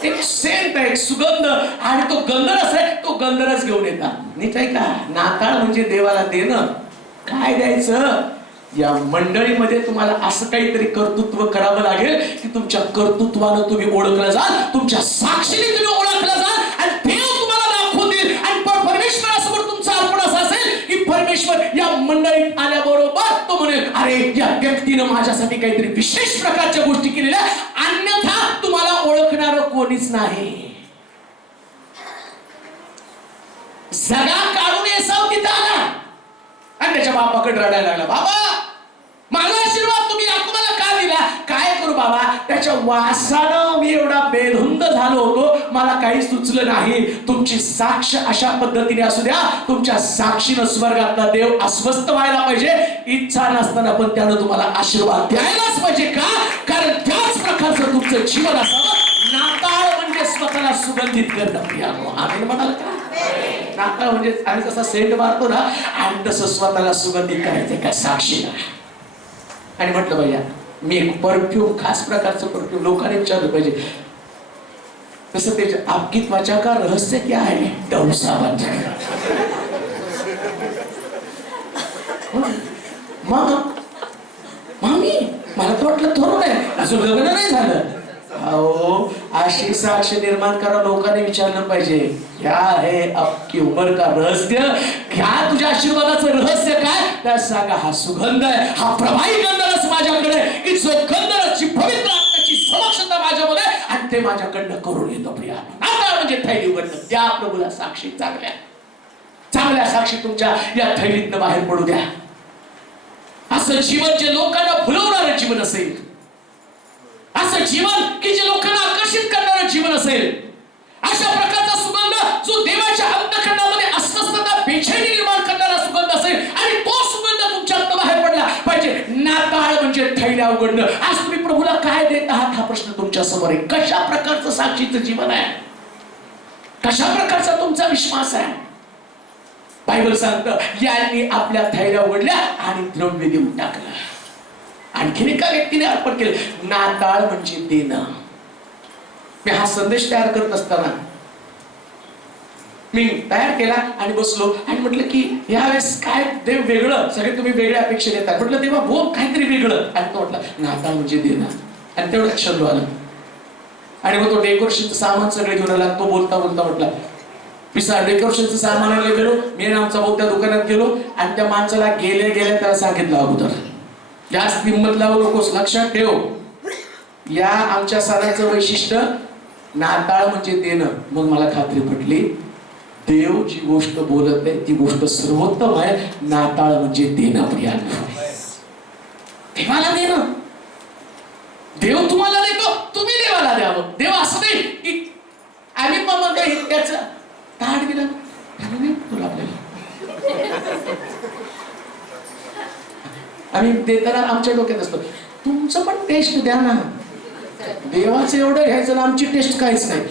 एक सेंट आहे, एक सुगंध, आणि तो गंधरस आहे, तो गंधरस घेऊन येतात. नीट आहे का, नाताळ म्हणजे देवाला देणं. काय द्यायचं, या मंडळीमध्ये तुम्हाला असं काहीतरी कर्तृत्व करावं लागेल की तुमच्या कर्तृत्वानं तुम्ही ओळखलं जाल, तुमच्या साक्षीने तुम्ही ओळखलं जाल, आणि देव तुम्हाला दाखवून देईल. आणि परमेश्वरासमोर तुमचं अर्पण असं असेल की परमेश्वर या मंडळीत आल्याबरोबर तो म्हणेल, अरे या व्यक्तीनं माझ्यासाठी काहीतरी विशेष प्रकारच्या गोष्टी केलेल्या, अन्यथा तुम्हाला ओळखणार कोणीच नाही. जगा काढून येसाव तिथं आला आणि त्याच्या बापाकडे रडायला लागला, बाबा माझा आशीर्वाद तुम्ही याकूबाला का दिला, काय करू बाबा, त्याच्या वासानं मी एवढा बेधुंद झालो होतो, मला काही सुचलं नाही. तुमची साक्ष अशा पद्धतीने असू द्या, तुमच्या साक्षीनं स्वर्गातला देव अस्वस्थ व्हायला पाहिजे. इच्छा नसताना पण त्यानं तुम्हाला आशीर्वाद द्यायलाच पाहिजे. का, कारण त्याच प्रकारचं तुमचं जीवन असावं. नाताळ म्हणजे स्वतःला सुगंधित करणं. आम्ही म्हणाल का, नाताळ म्हणजे आम्ही जसा सेंट मारतो ना, आणि तसं स्वतःला सुगंधित करायचं का साक्षीला. आणि म्हटलं भैया, मी एक परफ्यूम, खास प्रकारचं परफ्यूम लोकांनी विचारलं पाहिजे, तसं ते आपकी त्वचा का रहस्य क्या है, डव साबण. मामी मला तर वाटलं थोडं आहे, अजून लग्न नाही झालं. अहो, अशी साक्ष निर्माण करा, लोकांनी विचारलं पाहिजे, क्या है आपकी उमर का रहस्य, क्या तुझ्या आशीर्वादाचं रहस्य काय, त्या सांगा. हा सुगंध आहे, हा प्रभावी गंधरस माझ्याकडे, की जो गंधरसची पवित्र आत्म्याची समक्षता माझ्यामध्ये, आणि ते माझ्याकडनं करून येतो. प्रिया, आता म्हणजे थैली उघडणं, त्या प्रभूला साक्षी, चांगल्या चांगल्या साक्षी तुमच्या या थैलीतनं बाहेर पडू द्या. असं जीवन जे लोकांना फुलवणारं जीवन असेल, असं जीवन की जे लोकांना आकर्षित करणारं जीवन असेल, अशा प्रकारचा सुगंध जो देवाच्या अंतःकरणामध्ये अस्वस्थता, बेचैनी निर्माण करणारा सुगंध असेल, आणि तो सुगंध तुमच्यातनं बाहेर पडला पाहिजे. नाताळ म्हणजे थैल्या उघडणं. आज तुम्ही प्रभूला काय देत आहात, हा प्रश्न तुमच्या समोर आहे. कशा प्रकारचं साक्षीचं जीवन आहे, कशा प्रकारचा तुमचा विश्वास आहे. बायबल सांगतं, यांनी आपल्या थैल्या उघडल्या आणि द्रव्य देऊन टाकलं. आणखीन एका व्यक्तीने अर्पण केलं. नाताळ म्हणजे देणं. मी हा संदेश तयार करत असताना मी तयार केला आणि बसलो आणि म्हटलं की यावेळेस काय देव वेगळं, सगळे तुम्ही वेगळ्या अपेक्षा देतात. म्हटलं तेव्हा बोल काहीतरी वेगळं, आणि तो म्हटलं नाताळ म्हणजे देणं. आणि तेवढं क्षण आलं, आणि मग तो डेकोरेशनचं सामान सगळे घेऊन आला. तो बोलता बोलता म्हटला, पिसा डेकोरेशनचं सामान आणायला गेलो, मी आणि आमचा भाऊ त्या दुकानात गेलो, आणि त्या माणसाला गेल्या त्याला सांगितलं, अगोदर जास्त किंमत लावू नकोस, लक्षात ठेव, या आमच्या सणाचं वैशिष्ट्य नाताळ म्हणजे देणं. मग मला खात्री पटली, देव जी गोष्ट बोलत आहे ती गोष्ट सर्वोत्तम आहे. नाताळ म्हणजे देणं. प्रियांनो, देवाला देणं. देव तुम्हाला देतो, तुम्ही देवाला द्यावं. देव असं नाही की आम्ही मग त्याच ताट दिलं तुला, आपल्याला आम्ही देताना आमच्या डोक्यात असतो, तुमचं पण टेस्ट द्या ना. देवाचं एवढं घ्यायचं ना, आमची टेस्ट काहीच नाही.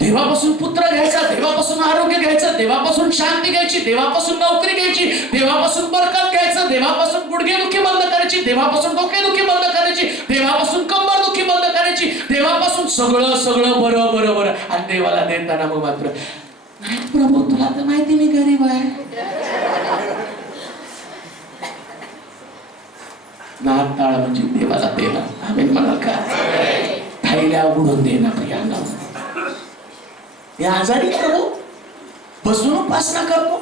देवापासून पुत्र घ्यायचा, देवापासून आरोग्य घ्यायचं, देवापासून शांती घ्यायची, देवापासून नोकरी घ्यायची, देवापासून बरकत घ्यायचं, देवापासून गुडघेदुखी बंद करायची, देवापासून डोकेदुखी बंद करायची, देवापासून कंबरदुखी बंद करायची, देवापासून सगळं सगळं बरं बरं बरं. आणि देवाला देताना मग मात्र, प्रभू तुला तर माहिती मी गरीब आहे. नाताळ म्हणजे देवाला देणं. आमेन म्हणाल का? थैल्या उघडून देणं. प्रियांनो, मी आजारी प्रभू बसून उपासना करतो,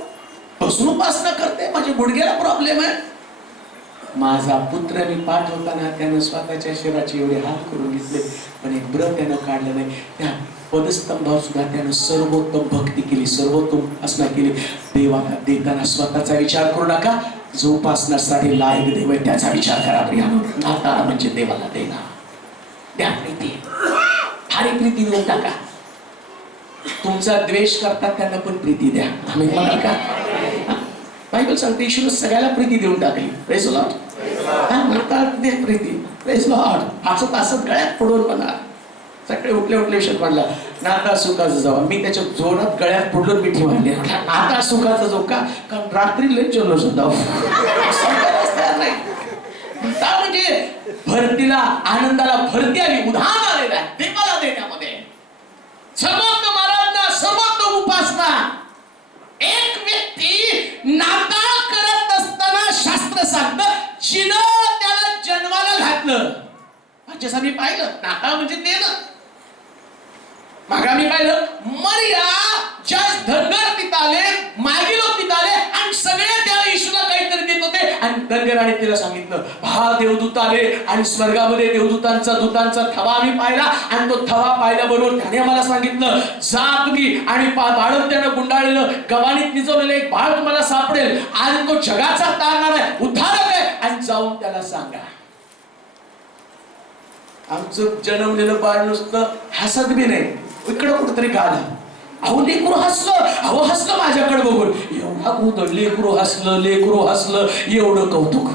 बसून उपासना करते, माझ्या गुडघ्याला प्रॉब्लेम आहे, माझा पुत्र मी पाठवताना त्यानं स्वतःच्या शरीराचे एवढे हाल करून घेतले, पण एक व्रत त्यानं काढलं नाही. त्या पदस्तंभावर सुद्धा त्यानं सर्वोत्तम भक्ती केली, सर्वोत्तम उपासना केली. देवाला देताना स्वतःचा विचार करू नका, जो उपासनासाठी लायक देव आहे त्याचा विचार करा. प्रियानो, नाताळ म्हणजे देवाला देणं. द्या प्रीती, फारी प्रीती देऊन टाका. तुमचा द्वेष करतात त्यांना पण प्रीती द्या. आम्ही म्हणाल का? बायबल सांगते ईश्वर सगळ्याला प्रीती देऊन टाकली. Praise the Lord. They Preeti. Praise the Lord. हसत हसत गळ्यात पडून म्हणा. सगळे उठले विषय म्हणला नाता सुखाचं जावा. मी त्याच्या जोरात गळ्यात पडून मिठी मारली. नाता सुखाचा जो का, कारण रात्री लय जल्लोष होता. म्हणजे भरतीला, आनंदाला भरती आली, उधाण आलेला आहे देवाला देण्यामध्ये. सर्वोत्तम आराधना, सर्वोत्तम उपासना. एक व्यक्ती नाताळ करत असताना शास्त्र सांगतं, जिनं त्याला जन्माला घातलं. म्हणजे मी पाहिलं नाताळ म्हणजे ते ना, मागा मी पाहिलं मरिया ज्या धनगर तिथं आले, मागे लोक तिथं आले आणि सगळे त्याला ईश्वरला काहीतरी देत होते. आणि धनगराने तिला सांगितलं, हा देवदूत आले आणि स्वर्गामध्ये दूतांचा थवा आम्ही पाहिला. आणि तो थवा पाहिल्याबरोबर त्याने मला सांगितलं, जा तुम्ही आणि बाळक त्यानं गुंडाळलेलं गव्हाणीत निजवलेलं एक बाळ तुम्हाला सापडेल आणि तो जगाचा तारणार आहे, उद्धारक आहे, आणि जाऊन त्याला सांगा. आमचं जन्मलेलं बाळ नुसतं हसत बी नाही, इकडं कुठंतरी गाणं. अहो लेकरू हसलं माझ्याकडे बघून. एवढा कुठं लेकरू हसलं एवढं कौतुक.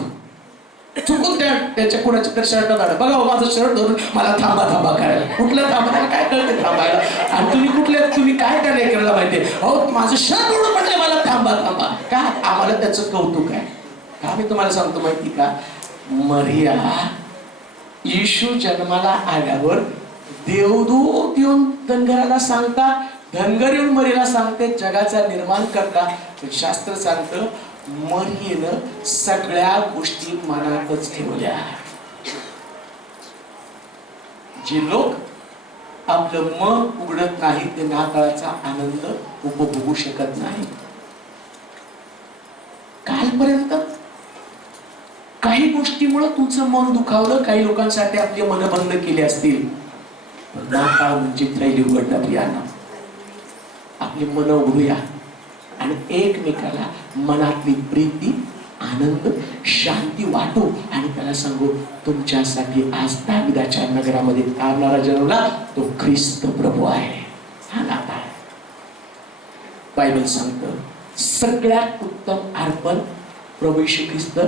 चुकून त्याच्या कुणाच्या तर शर्ट काढा, बघा माझं शर्ट धरून मला थांबा करायला. कुठलं थांबायला काय कळते थांबायला? आणि तुम्ही काय त्या लेकराला माहितीये? अहो माझं शर्ट धरून म्हटलं मला थांबा का? आम्हाला त्याचं कौतुक आहे का? मी तुम्हाला सांगतो माहिती का, मरिया येशू जन्माला आल्यावर देवदूत येऊन धनगराला सांगतात, धनगर येऊन मरियेला सांगते जगाचा निर्माण करता. शास्त्र सांगतं मरियेनं सगळ्या गोष्टी मनातच ठेवल्या. जे लोक आपलं मन उघडत नाही ते नाताळाचा आनंद उपभोगू शकत नाही. कालपर्यंत काही गोष्टीमुळे तुमचं मन दुखावलं, काही लोकांसाठी आपली मन बंद केली असतील. नाताळ म्हणजे थैली उघडणं. प्रियांना, आपली मन उघडूया आणि एकमेकाला मनातली प्रीती, आनंद, शांती वाटू आणि त्याला सांगू, तुमच्यासाठी आज दाविदाच्या नगरामध्ये तारणारा जन्मला तो ख्रिस्त प्रभू आहे. हा नाताळ. बायबल सांगतं सगळ्यात उत्तम अर्पण प्रभू येशू ख्रिस्त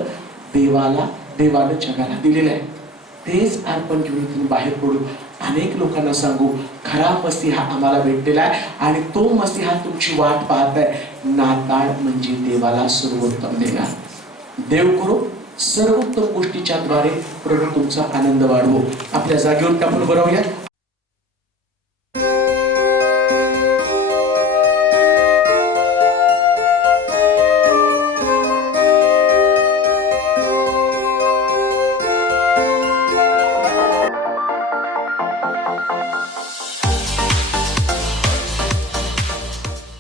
देवानं जगाला दिलेलं आहे. तेच अर्पण घेऊन इथून बाहेर पडू, अनेक लोकांना सांगू खरा मसीहा आम्हाला भेटलेला आहे आणि तो मसीहा तुमची वाट पाहत आहे. नाताळ म्हणजे देवाला सर्वोत्तम देणार. देव करो सर्वोत्तम गोष्टीच्या द्वारे प्रभू तुमचा आनंद वाढवो. आपल्या जागेवर टाकून बरवूया.